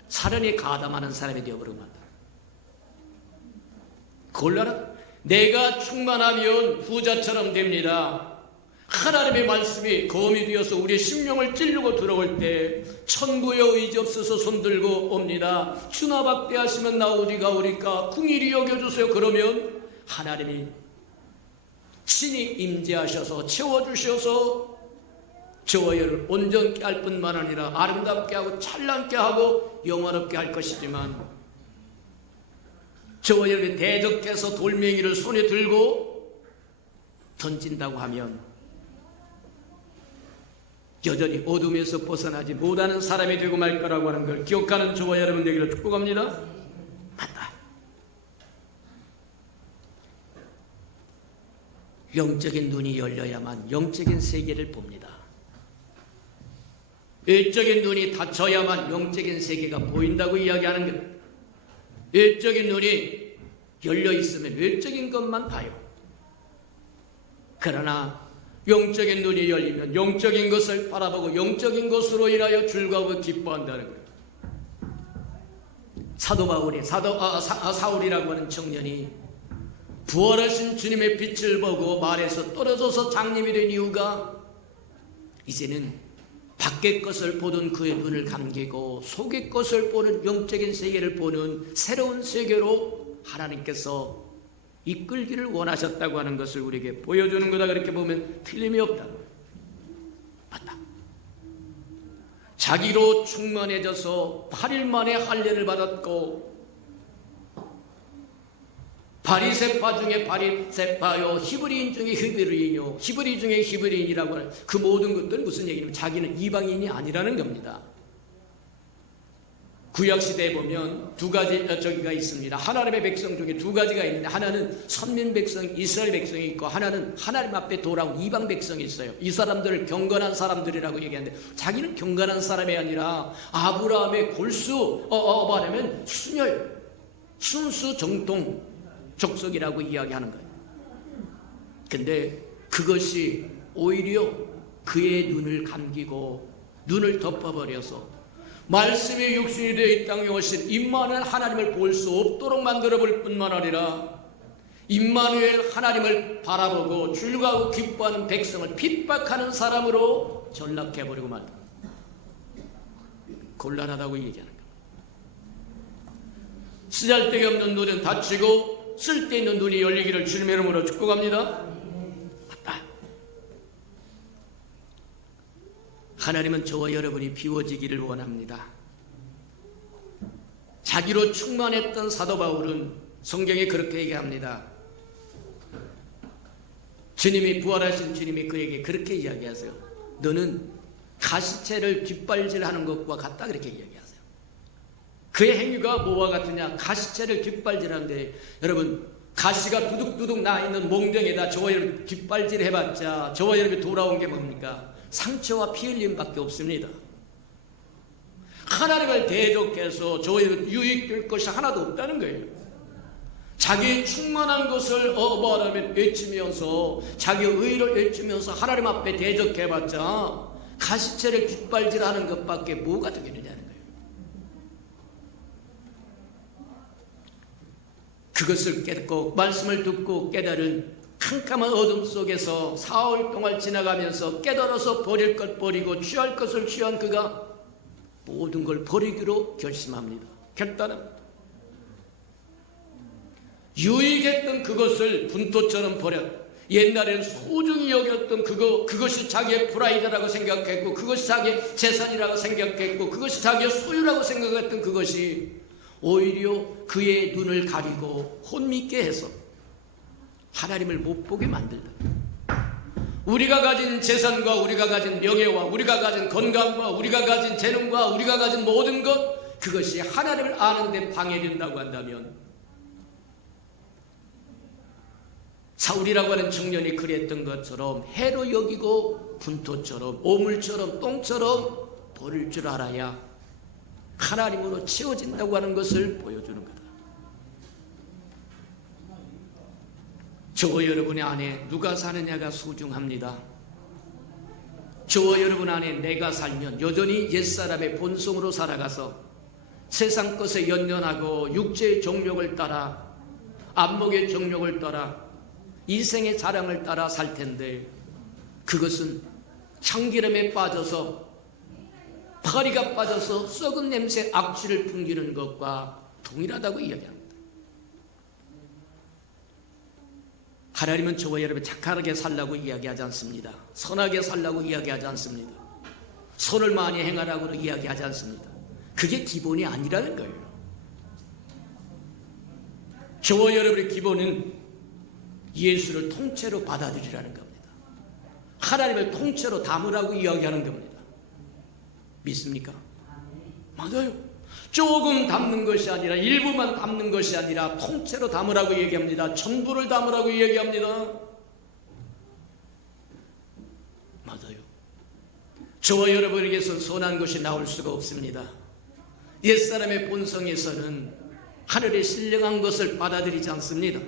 살인에 가담하는 사람이 되어버리고 만다. 곤란한, 내가 충만하면 부자처럼 됩니다. 하나님의 말씀이 검이 되어서 우리의 심령을 찌르고 들어올 때 천구에 의지 없어서 손들고 옵니다. 주나밖에 하시면 나 어디 가오리까? 궁일이 여겨주세요. 그러면 하나님이 친히 임재하셔서 채워주셔서 저와 여러분을 온전케 할 뿐만 아니라 아름답게 하고 찬란케 하고 영화롭게 할 것이지만, 저와 여러분이 대적해서 돌멩이를 손에 들고 던진다고 하면 여전히 어둠에서 벗어나지 못하는 사람이 되고 말 거라고 하는 걸 기억하는 저와 여러분 되기를 축복합니다. 맞다. 영적인 눈이 열려야만 영적인 세계를 봅니다. 외적인 눈이 닫혀야만 영적인 세계가 보인다고 이야기하는 것. 외적인 눈이 열려 있으면 외적인 것만 봐요. 그러나 영적인 눈이 열리면 영적인 것을 바라보고 영적인 것으로 인하여 즐거워 기뻐한다는 거예요. 사도 바울이 사울이라고 하는 청년이 부활하신 주님의 빛을 보고 말에서 떨어져서 장님이 된 이유가, 이제는 밖의 것을 보던 그의 눈을 감기고 속의 것을 보는 영적인 세계를 보는 새로운 세계로 하나님께서 이끌기를 원하셨다고 하는 것을 우리에게 보여주는 거다. 그렇게 보면 틀림이 없다. 맞다. 자기로 충만해져서 8일 만에 할례를 받았고, 바리새파 중에 바리새파요, 히브리인 중에 히브리인요, 히브리 중에 히브리인이라고 하는 그 모든 것들은 무슨 얘기냐면 자기는 이방인이 아니라는 겁니다. 구약시대에 보면 두 가지 저기가 있습니다. 하나님의 백성 중에 두 가지가 있는데, 하나는 선민 백성 이스라엘 백성이 있고, 하나는 하나님 앞에 돌아온 이방 백성이 있어요. 이 사람들을 경건한 사람들이라고 얘기하는데, 자기는 경건한 사람이 아니라 아브라함의 골수 말하면 순혈 순수 정통 족속이라고 이야기하는 거예요. 근데 그것이 오히려 그의 눈을 감기고 눈을 덮어버려서 말씀이 육신이 되어 이 땅에 오신 임마누엘 하나님을 볼 수 없도록 만들어볼 뿐만 아니라 임마누엘 하나님을 바라보고 즐거워하고 기뻐하는 백성을 핍박하는 사람으로 전락해버리고 말다. 곤란하다고 얘기하는 거예요. 쓰잘데기 없는 눈은 닫히고 쓸데있는 눈이 열리기를 주님의 이름으로 축복합니다. 하나님은 저와 여러분이 비워지기를 원합니다. 자기로 충만했던 사도 바울은 성경에 그렇게 얘기합니다. 주님이 부활하신 주님이 그에게 그렇게 이야기하세요. 너는 가시채를 뒷발질하는 것과 같다, 그렇게 이야기하세요. 그의 행위가 뭐와 같으냐? 가시채를 뒷발질하는데, 여러분 가시가 두둑두둑 나 있는 몽둥이에다 저와 여러분 뒷발질 해봤자 저와 여러분이 돌아온 게 뭡니까? 상처와 피 흘림밖에 없습니다. 하나님을 대적해서 저와 여러분 유익될 것이 하나도 없다는 거예요. 자기의 충만한 것을 말하면 외치면서 자기의 의를 외치면서 하나님 앞에 대적해봤자 가시채를 뒷발질하는 것밖에 뭐가 되겠느냐는 거예요. 그것을 깨닫고 말씀을 듣고 깨달은 캄캄한 어둠 속에서 4월 동안 지나가면서 깨달아서 버릴 것 버리고 취할 것을 취한 그가 모든 걸 버리기로 결심합니다. 결단합니다. 유익했던 그것을 분토처럼 버렸. 옛날에는 소중히 여겼던 그것이 자기의 프라이드라고 생각했고, 그것이 자기의 재산이라고 생각했고, 그것이 자기의 소유라고 생각했던 그것이 오히려 그의 눈을 가리고 혼미케 해서 하나님을 못 보게 만들다. 우리가 가진 재산과 우리가 가진 명예와 우리가 가진 건강과 우리가 가진 재능과 우리가 가진 모든 것, 그것이 하나님을 아는 데 방해된다고 한다면, 사울이라고 하는 청년이 그랬던 것처럼 해로 여기고 분토처럼 오물처럼 똥처럼 버릴 줄 알아야 하나님으로 채워진다고 하는 것을 보여주는 거다. 저와 여러분의 안에 누가 사느냐가 소중합니다. 저와 여러분 안에 내가 살면 여전히 옛사람의 본성으로 살아가서 세상 것에 연연하고 육체의 정욕을 따라 안목의 정욕을 따라 이생의 자랑을 따라 살 텐데 그것은 참기름에 빠져서 파리가 빠져서 썩은 냄새 악취를 풍기는 것과 동일하다고 이야기합니다. 하나님은 저와 여러분 착하게 살라고 이야기하지 않습니다. 선하게 살라고 이야기하지 않습니다. 선을 많이 행하라고 이야기하지 않습니다. 그게 기본이 아니라는 거예요. 저와 여러분의 기본은 예수를 통째로 받아들이라는 겁니다. 하나님을 통째로 담으라고 이야기하는 겁니다. 믿습니까? 맞아요. 조금 담는 것이 아니라 일부만 담는 것이 아니라 통째로 담으라고 얘기합니다. 전부를 담으라고 얘기합니다. 맞아요. 저와 여러분에게서 선한 것이 나올 수가 없습니다. 옛사람의 본성에서는 하늘의 신령한 것을 받아들이지 않습니다.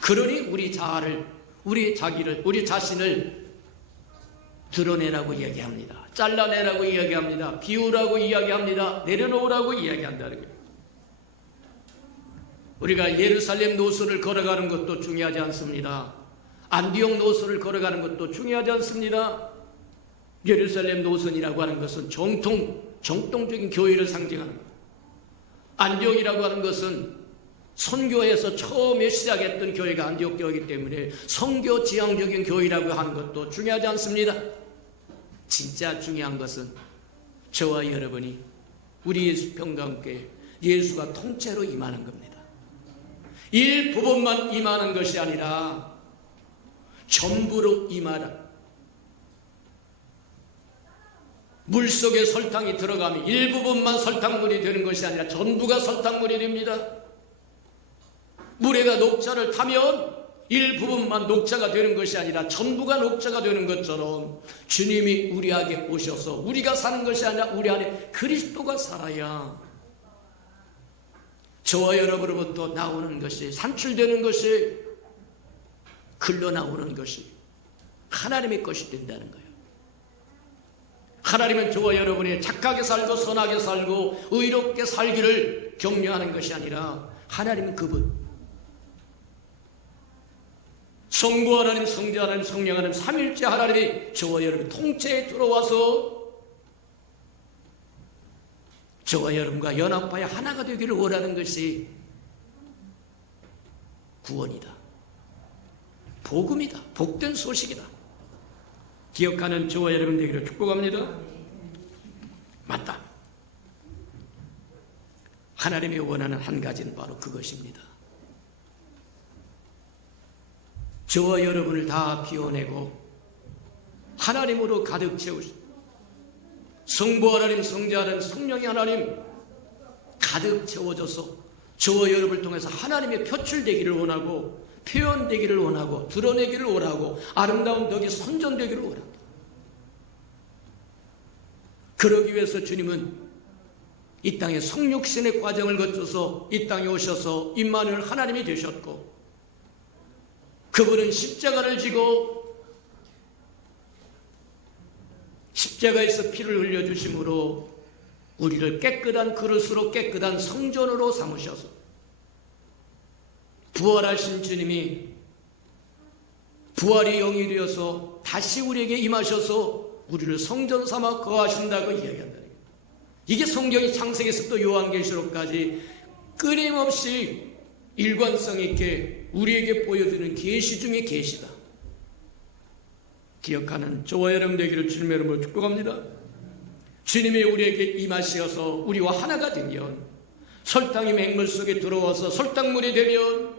그러니 우리 자아를, 우리 자기를, 우리 자신을 드러내라고 이야기합니다. 잘라내라고 이야기합니다. 비우라고 이야기합니다. 내려놓으라고 이야기한다는 거예요. 우리가 예루살렘 노선을 걸어가는 것도 중요하지 않습니다. 안디옥 노선을 걸어가는 것도 중요하지 않습니다. 예루살렘 노선이라고 하는 것은 정통적인 교회를 상징하는 거예요. 안디옥이라고 하는 것은 선교에서 처음에 시작했던 교회가 안디옥 교회이기 때문에 선교 지향적인 교회라고 하는 것도 중요하지 않습니다. 진짜 중요한 것은 저와 여러분이 우리 예수 평과 함께 예수가 통째로 임하는 겁니다. 일부분만 임하는 것이 아니라 전부로 임하라. 물속에 설탕이 들어가면 일부분만 설탕물이 되는 것이 아니라 전부가 설탕물이 됩니다. 물에가 녹차를 타면 일부분만 녹차가 되는 것이 아니라 전부가 녹차가 되는 것처럼 주님이 우리에게 오셔서 우리가 사는 것이 아니라 우리 안에 그리스도가 살아야 저와 여러분으로부터 나오는 것이, 산출되는 것이, 흘러나오는 것이 하나님의 것이 된다는 거예요. 하나님은 저와 여러분이 착하게 살고 선하게 살고 의롭게 살기를 격려하는 것이 아니라 하나님은 그분, 성부 하나님, 성자 하나님, 성령 하나님, 삼일째 하나님이 저와 여러분 통째에 들어와서 저와 여러분과 연합하여 하나가 되기를 원하는 것이 구원이다. 복음이다. 복된 소식이다. 기억하는 저와 여러분 되기를 축복합니다. 맞다. 하나님이 원하는 한 가지는 바로 그것입니다. 저와 여러분을 다 비워내고 하나님으로 가득 채우시고 성부 하나님, 성자 하나님, 성령의 하나님 가득 채워져서 저와 여러분을 통해서 하나님의 표출되기를 원하고 표현되기를 원하고 드러내기를 원하고 아름다운 덕이 선전되기를 원합니다. 그러기 위해서 주님은 이 땅에 성육신의 과정을 거쳐서 이 땅에 오셔서 임마누엘 하나님이 되셨고 그분은 십자가를 지고 십자가에서 피를 흘려주심으로 우리를 깨끗한 그릇으로 깨끗한 성전으로 삼으셔서 부활하신 주님이 부활이 영이 되어서 다시 우리에게 임하셔서 우리를 성전 삼아 거하신다고 이야기한다는 거예요. 이게 성경이 창세기에서부터 요한계시록까지 끊임없이 일관성 있게 우리에게 보여주는 계시 중의 계시다. 기억하는 저와 여러분 되기를 주님의 이름으로 축복합니다. 주님이 우리에게 임하시어서 우리와 하나가 되면 설탕이 맹물 속에 들어와서 설탕물이 되면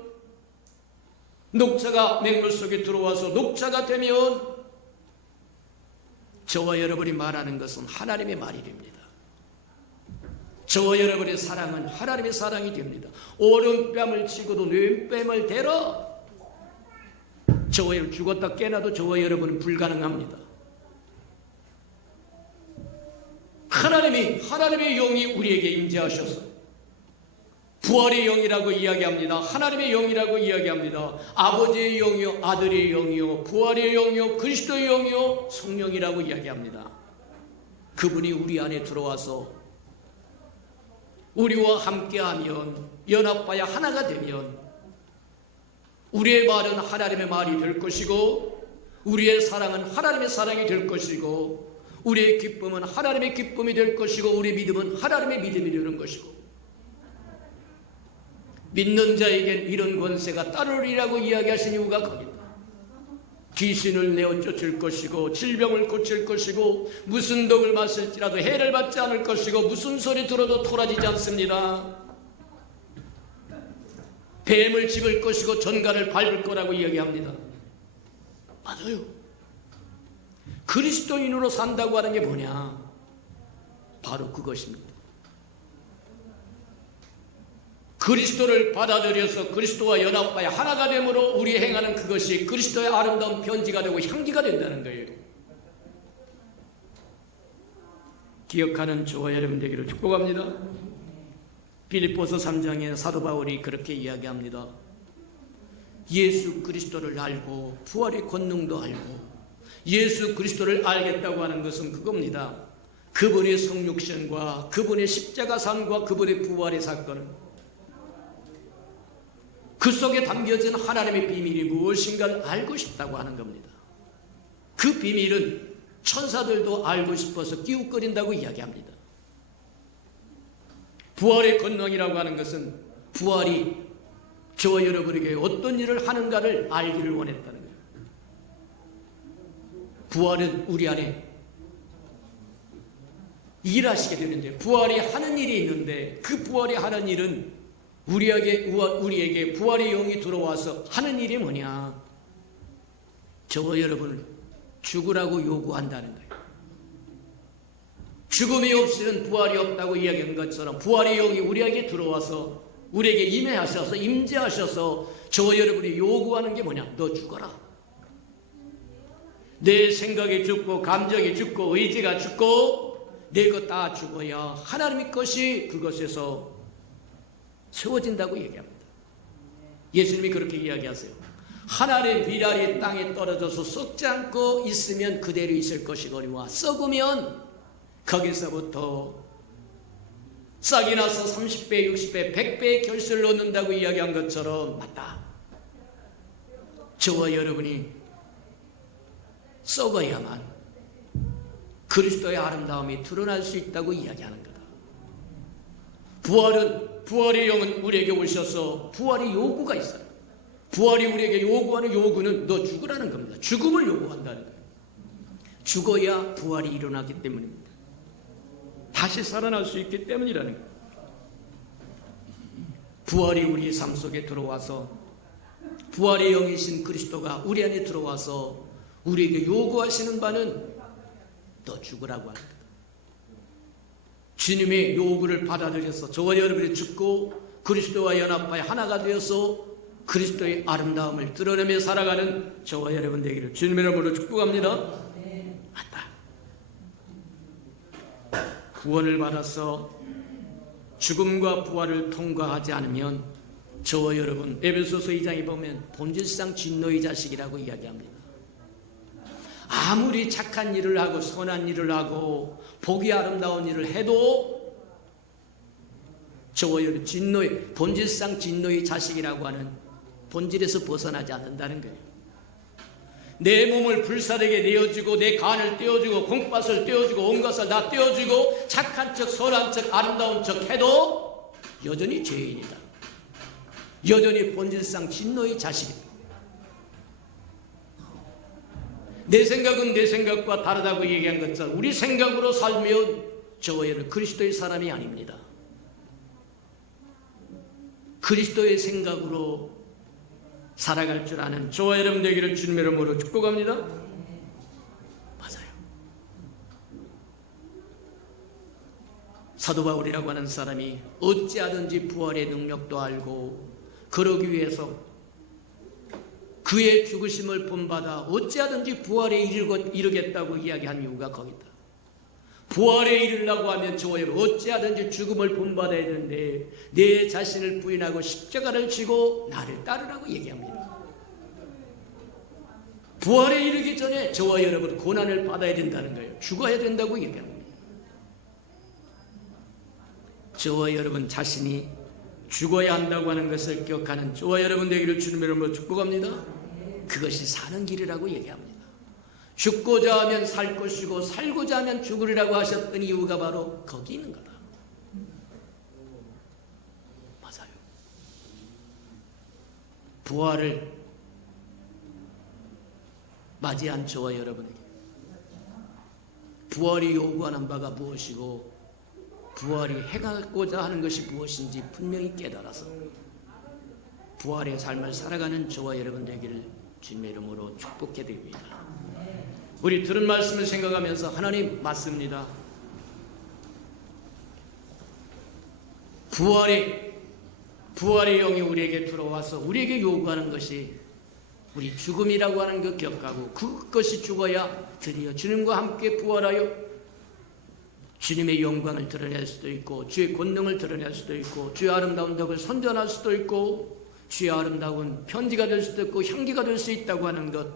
녹차가 맹물 속에 들어와서 녹차가 되면 저와 여러분이 말하는 것은 하나님의 말이 됩니다. 저와 여러분의 사랑은 하나님의 사랑이 됩니다. 오른뺨을 치고도 왼뺨을 대라. 저와 여러분 죽었다 깨나도 저와 여러분은 불가능합니다. 하나님의 영이 우리에게 임재하셔서 부활의 영이라고 이야기합니다. 하나님의 영이라고 이야기합니다. 아버지의 영이요, 아들의 영이요, 부활의 영이요, 그리스도의 영이요, 성령이라고 이야기합니다. 그분이 우리 안에 들어와서 우리와 함께하면, 연합하여 하나가 되면 우리의 말은 하나님의 말이 될 것이고, 우리의 사랑은 하나님의 사랑이 될 것이고, 우리의 기쁨은 하나님의 기쁨이 될 것이고, 우리의 믿음은 하나님의 믿음이 되는 것이고, 믿는 자에겐 이런 권세가 따르리라고 이야기하신 이유가 겁니다. 귀신을 내어 쫓을 것이고, 질병을 고칠 것이고, 무슨 독을 마실지라도 해를 받지 않을 것이고, 무슨 소리 들어도 토라지지 않습니다. 뱀을 집을 것이고 전갈을 밟을 거라고 이야기합니다. 맞아요. 그리스도인으로 산다고 하는 게 뭐냐? 바로 그것입니다. 그리스도를 받아들여서 그리스도와 연합하여 하나가 됨으로 우리 행하는 그것이 그리스도의 아름다운 편지가 되고 향기가 된다는 거예요. 기억하는 저와 여러분 되기를 축복합니다. 빌립보서 3장에 사도 바울이 그렇게 이야기합니다. 예수 그리스도를 알고 부활의 권능도 알고, 예수 그리스도를 알겠다고 하는 것은 그겁니다. 그분의 성육신과 그분의 십자가 삶과 그분의 부활의 사건은, 그 속에 담겨진 하나님의 비밀이 무엇인가를 알고 싶다고 하는 겁니다. 그 비밀은 천사들도 알고 싶어서 기웃거린다고 이야기합니다. 부활의 권능이라고 하는 것은 부활이 저와 여러분에게 어떤 일을 하는가를 알기를 원했다는 거예요. 부활은 우리 안에 일하시게 되는데, 부활이 하는 일이 있는데, 그 부활이 하는 일은 우리에게 부활의 영이 들어와서 하는 일이 뭐냐? 저와 여러분을 죽으라고 요구한다는 거예요. 죽음이 없이는 부활이 없다고 이야기한 것처럼 부활의 영이 우리에게 들어와서 우리에게 임하셔서 임재하셔서 저와 여러분이 요구하는 게 뭐냐? 너 죽어라. 내 생각이 죽고 감정이 죽고 의지가 죽고 내 것 다 죽어야 하나님의 것이 그것에서 세워진다고 얘기합니다. 예수님이 그렇게 이야기하세요. 하나님의 미랄이 땅에 떨어져서 썩지 않고 있으면 그대로 있을 것이거니와 썩으면 거기서부터 싹이 나서 30배, 60배, 100배의 결실을 얻는다고 이야기한 것처럼, 맞다. 저와 여러분이 썩어야만 그리스도의 아름다움이 드러날 수 있다고 이야기하는 거다. 부활의 영은 우리에게 오셔서 부활의 요구가 있어요. 부활이 우리에게 요구하는 요구는 너 죽으라는 겁니다. 죽음을 요구한다는 거예요. 죽어야 부활이 일어나기 때문입니다. 다시 살아날 수 있기 때문이라는 거예요. 부활이 우리의 삶 속에 들어와서, 부활의 영이신 그리스도가 우리 안에 들어와서 우리에게 요구하시는 바는 너 죽으라고 합니다. 주님의 요구를 받아들여서 저와 여러분이 죽고 그리스도와 연합하여 하나가 되어서 그리스도의 아름다움을 드러내며 살아가는 저와 여러분 되기를 주님의 이름으로 축복합니다. 맞다. 구원을 받아서 죽음과 부활을 통과하지 않으면 저와 여러분, 에베소서 2장에 보면 본질상 진노의 자식이라고 이야기합니다. 아무리 착한 일을 하고 선한 일을 하고 복이 아름다운 일을 해도 저와 여러분 본질상 진노의 자식이라고 하는 본질에서 벗어나지 않는다는 거예요. 내 몸을 불사르게 내어주고 내 간을 떼어주고 콩팥을 떼어주고 온 것을 다 떼어주고 착한 척 선한 척 아름다운 척 해도 여전히 죄인이다. 여전히 본질상 진노의 자식이다. 내 생각은 내 생각과 다르다고 얘기한 것처럼 우리 생각으로 살면 저와 여러분 그리스도의 사람이 아닙니다. 그리스도의 생각으로 살아갈 줄 아는 저와 여러분 되기를 주님의 이름으로 축복합니다. 맞아요. 사도 바울이라고 하는 사람이 어찌하든지 부활의 능력도 알고 그러기 위해서 그의 죽으심을 본받아 어찌하든지 부활에 이르겠다고 이야기한 이유가 거기다. 부활에 이르려고 하면 저와 여러분 어찌하든지 죽음을 본받아야 되는데 내 자신을 부인하고 십자가를 지고 나를 따르라고 얘기합니다. 부활에 이르기 전에 저와 여러분 고난을 받아야 된다는 거예요. 죽어야 된다고 얘기합니다. 저와 여러분 자신이 죽어야 한다고 하는 것을 기억하는 저와 여러분 되기를 주님의 이름으로 축복합니다. 그것이 사는 길이라고 얘기합니다. 죽고자 하면 살 것이고 살고자 하면 죽으리라고 하셨던 이유가 바로 거기 있는 거다. 맞아요. 부활을 맞이한 저와 여러분에게 부활이 요구하는 바가 무엇이고 부활이 해가고자 하는 것이 무엇인지 분명히 깨달아서 부활의 삶을 살아가는 저와 여러분 되기를 주님의 이름으로 축복해 드립니다. 우리 들은 말씀을 생각하면서 하나님 맞습니다. 부활의 영이 우리에게 들어와서 우리에게 요구하는 것이 우리 죽음이라고 하는 것 기억하고 그것이 죽어야 드디어 주님과 함께 부활하여 주님의 영광을 드러낼 수도 있고 주의 권능을 드러낼 수도 있고 주의 아름다운 덕을 선전할 수도 있고 주의 아름다운 편지가 될 수도 있고 향기가 될 수 있다고 하는 것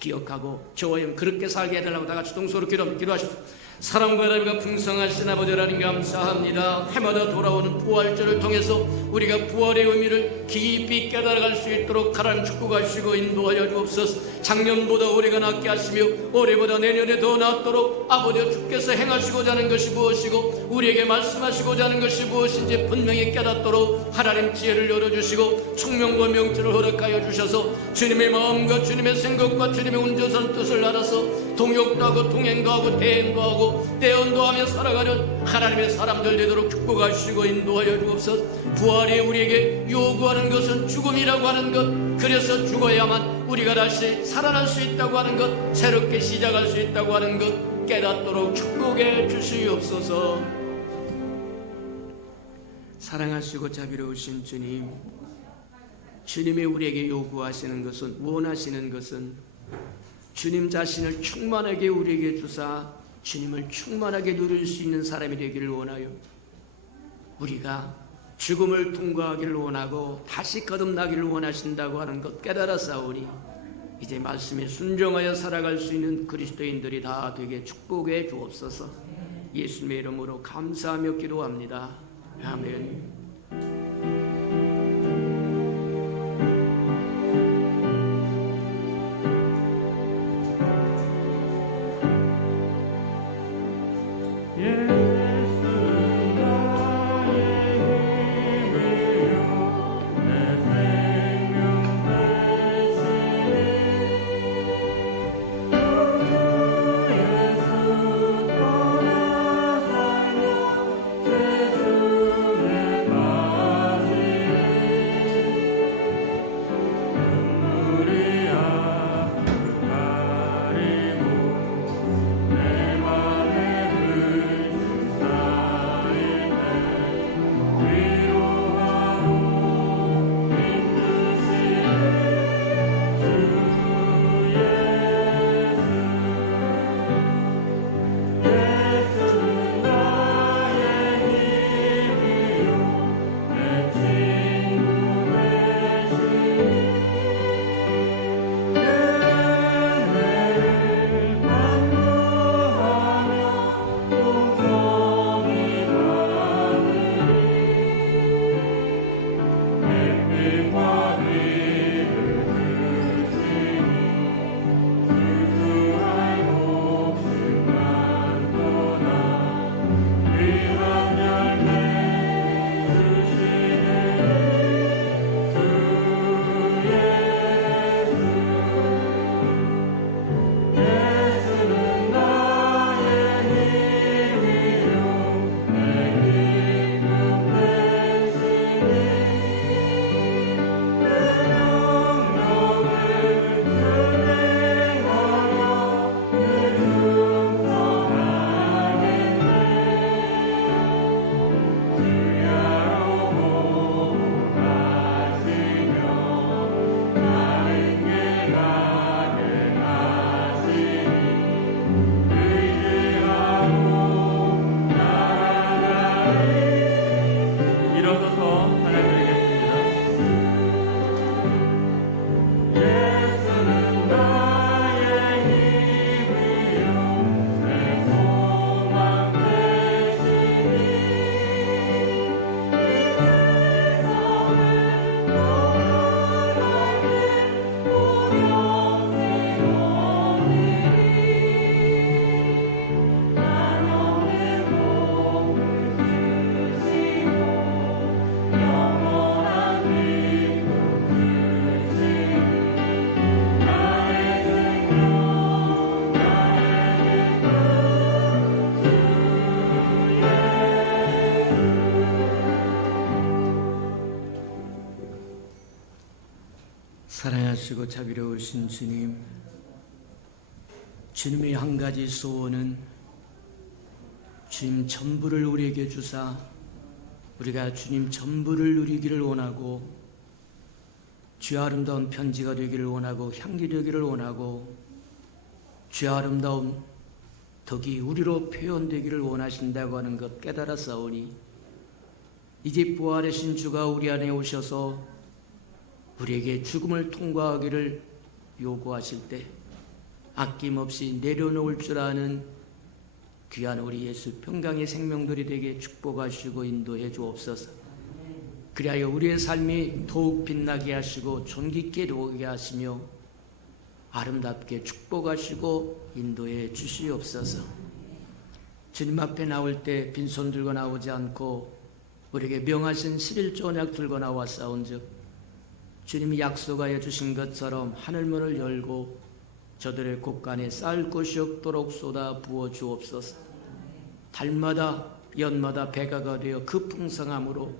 기억하고 저와 형 그렇게 살게 해달라고 다 같이 동서로 기도하십시오. 사랑과 은혜가 풍성하신 아버지 하나님 감사합니다. 해마다 돌아오는 부활절을 통해서 우리가 부활의 의미를 깊이 깨달아갈 수 있도록 하나님 축복하시고 인도하여 주옵소서. 작년보다 올해가 낫게 하시며 올해보다 내년에 더 낫도록 아버지 주께서 행하시고자 하는 것이 무엇이고 우리에게 말씀하시고자 하는 것이 무엇인지 분명히 깨닫도록 하나님 지혜를 열어주시고 총명과 명철을 허락하여 주셔서 주님의 마음과 주님의 생각과 주님의 온전한 뜻을 알아서 동역도 하고 동행도 하고 대행도 하고 대언도 하며 살아가는 하나님의 사람들 되도록 축복하시고 인도하여 주옵소서. 부활이 우리에게 요구하는 것은 죽음이라고 하는 것, 그래서 죽어야만 우리가 다시 살아날 수 있다고 하는 것, 새롭게 시작할 수 있다고 하는 것 깨닫도록 축복해 주시옵소서. 사랑하시고 자비로우신 주님, 주님이 우리에게 요구하시는 것은, 원하시는 것은 주님 자신을 충만하게 우리에게 주사 주님을 충만하게 누릴 수 있는 사람이 되기를 원하여 우리가 죽음을 통과하기를 원하고 다시 거듭나기를 원하신다고 하는 것 깨달았사오니 이제 말씀에 순종하여 살아갈 수 있는 그리스도인들이 다 되게 축복해 주옵소서. 예수님의 이름으로 감사하며 기도합니다. 아멘. 사랑하시고 자비로우신 주님, 주님의 한 가지 소원은 주님 전부를 우리에게 주사 우리가 주님 전부를 누리기를 원하고, 주의 아름다운 편지가 되기를 원하고, 향기 되기를 원하고, 주의 아름다운 덕이 우리로 표현되기를 원하신다고 하는 것 깨달았사오니, 이제 부활하신 주가 우리 안에 오셔서 우리에게 죽음을 통과하기를 요구하실 때 아낌없이 내려놓을 줄 아는 귀한 우리 예수 평강의 생명들이 되게 축복하시고 인도해 주옵소서. 그리하여 우리의 삶이 더욱 빛나게 하시고 존귀케 오게 하시며 아름답게 축복하시고 인도해 주시옵소서. 주님 앞에 나올 때 빈손 들고 나오지 않고 우리에게 명하신 11조 언약 들고 나왔사온즉, 주님이 약속하여 주신 것처럼 하늘문을 열고 저들의 곳간에 쌓을 곳이 없도록 쏟아 부어 주옵소서. 달마다 연마다 배가가 되어 그 풍성함으로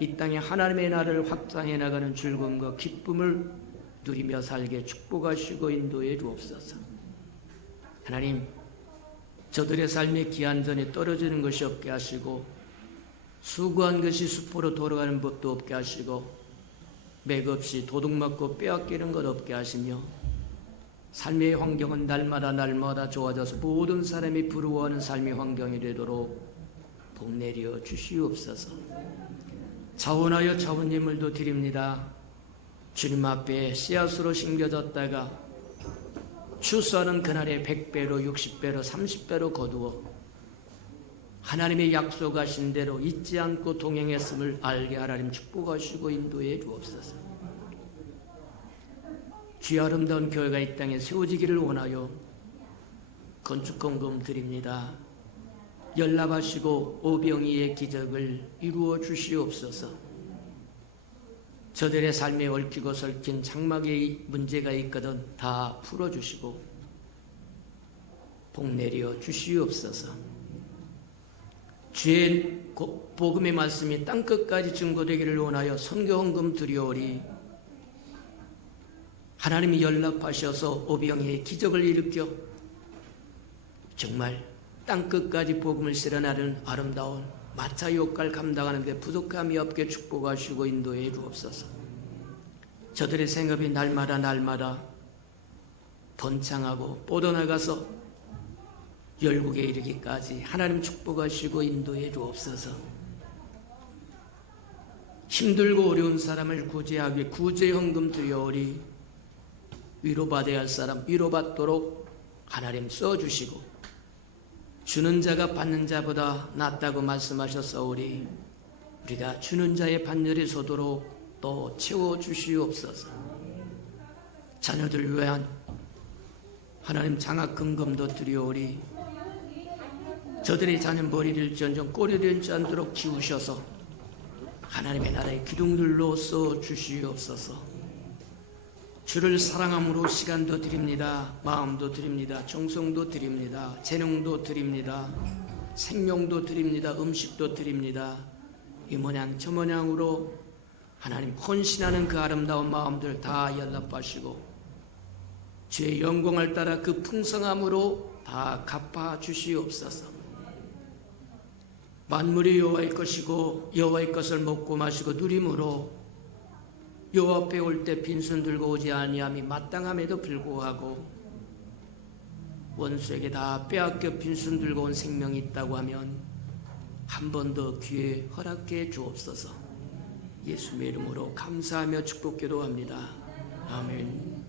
이 땅에 하나님의 나라를 확장해 나가는 즐거움과 기쁨을 누리며 살게 축복하시고 인도해 주옵소서. 하나님, 저들의 삶의 기한전에 떨어지는 것이 없게 하시고, 수고한 것이 수포로 돌아가는 법도 없게 하시고, 맥없이 도둑맞고 빼앗기는 것 없게 하시며, 삶의 환경은 날마다 좋아져서 모든 사람이 부러워하는 삶의 환경이 되도록 복내려 주시옵소서. 자원하여 자원예물도 드립니다. 주님 앞에 씨앗으로 심겨졌다가 추수하는 그날에 100배로 60배로 30배로 거두어 하나님의 약속하신 대로 잊지 않고 동행했음을 알게 하나님 축복하시고 인도해 주옵소서. 주의 아름다운 교회가 이 땅에 세워지기를 원하여 건축헌금 드립니다. 연락하시고 오병이의 기적을 이루어 주시옵소서. 저들의 삶에 얽히고 설킨 장막의 문제가 있거든 다 풀어주시고 복내려 주시옵소서. 주의 복음의 말씀이 땅끝까지 증거되기를 원하여 선교헌금 드리오리. 하나님이 연락하셔서 오병이의 기적을 일으켜 정말 땅끝까지 복음을 실어나르는 아름다운 마차 역할 감당하는 데 부족함이 없게 축복하시고 인도해 주옵소서. 저들의 생업이 날마다 번창하고 뻗어나가서 열국에 이르기까지 하나님 축복하시고 인도해 주옵소서. 힘들고 어려운 사람을 구제하기 위해 구제헌금 드려오리. 위로받아야 할 사람 위로받도록 하나님 써주시고, 주는 자가 받는 자보다 낫다고 말씀하셨사오리. 우리가 주는 자의 반열에 서도록 또 채워주시옵소서. 자녀들 위한 하나님 장학금금도 드리오리. 저들의 자녀 머리를 전정 꼬리 되지 않도록 키우셔서 하나님의 나라의 기둥들로 써주시옵소서. 주를 사랑함으로 시간도 드립니다. 마음도 드립니다. 정성도 드립니다. 재능도 드립니다. 생명도 드립니다. 음식도 드립니다. 이 모양 저 모양으로 하나님 헌신하는 그 아름다운 마음들 다 연락하시고 주의 영광을 따라 그 풍성함으로 다 갚아 주시옵소서. 만물이 여호와의 것이고 여호와의 것을 먹고 마시고 누림으로 여호와 앞에 올 때 빈손 들고 오지 아니함이 마땅함에도 불구하고 원수에게 다 빼앗겨 빈손 들고 온 생명이 있다고 하면 한 번 더 기회 허락해 주옵소서. 예수의 이름으로 감사하며 축복 기도합니다. 아멘.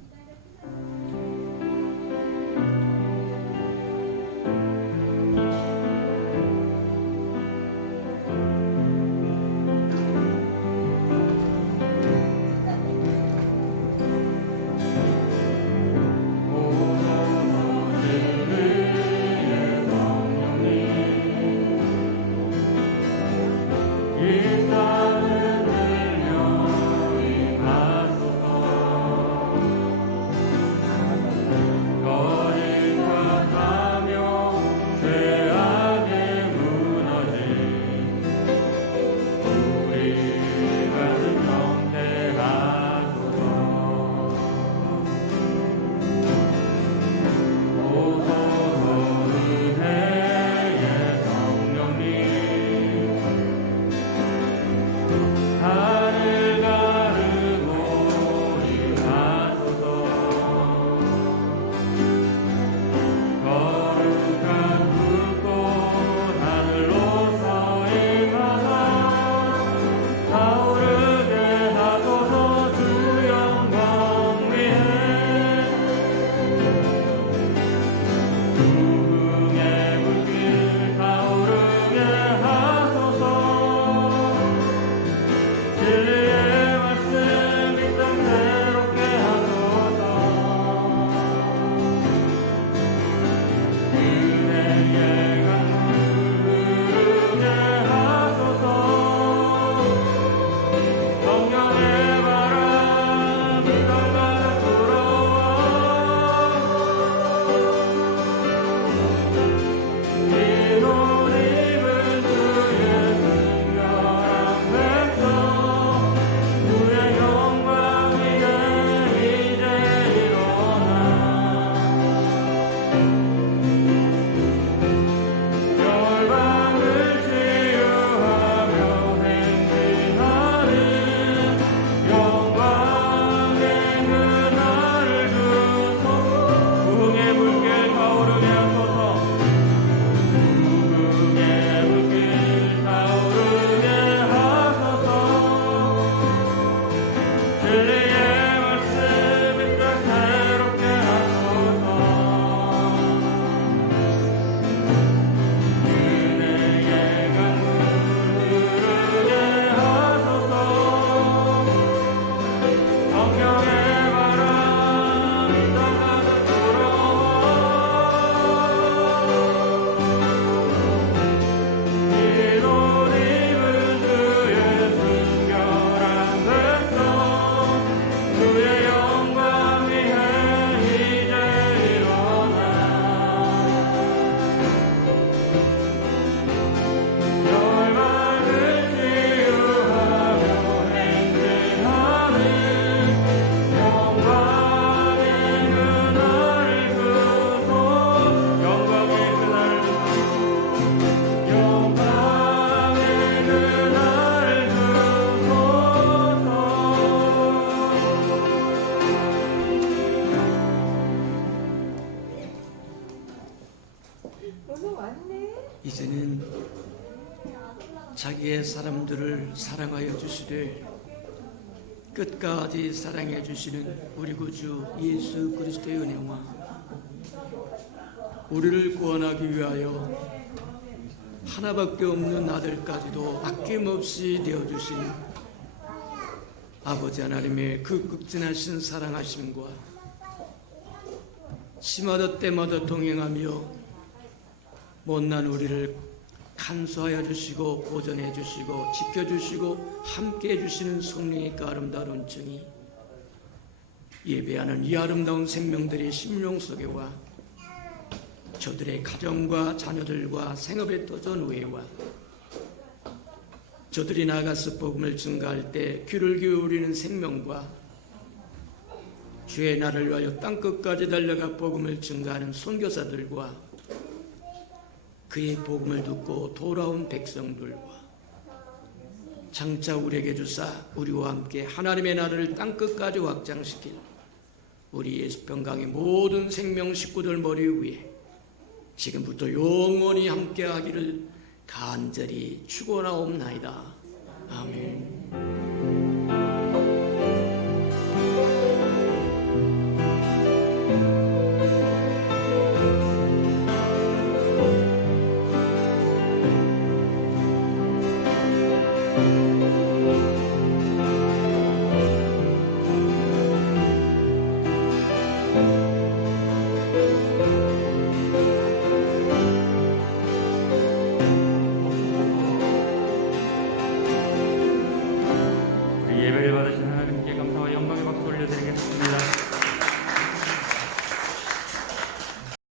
이 땅을 들려 임하소서. 사람들을 사랑하여 주시되 끝까지 사랑해 주시는 우리 구주 예수 그리스도의 은혜와 우리를 구원하기 위하여 하나밖에 없는 아들까지도 아낌없이 내어주신 아버지 하나님의 그 극진하신 사랑하심과 시마다 때마다 동행하며 못난 우리를 간수하여 주시고 보존해 주시고 지켜주시고 함께해 주시는 성령의 그 아름다운 정이 예배하는 이 아름다운 생명들의 심령 속에와 저들의 가정과 자녀들과 생업에 터전 우애와 저들이 나가서 복음을 증가할 때 귀를 기울이는 생명과 주의 날을 위하여 땅끝까지 달려가 복음을 증가하는 선교사들과 그의 복음을 듣고 돌아온 백성들과 장차 우리에게 주사 우리와 함께 하나님의 나라를 땅끝까지 확장시킬 우리 예수평강의 모든 생명 식구들 머리 위에 지금부터 영원히 함께하기를 간절히 축원하옵나이다. 아멘.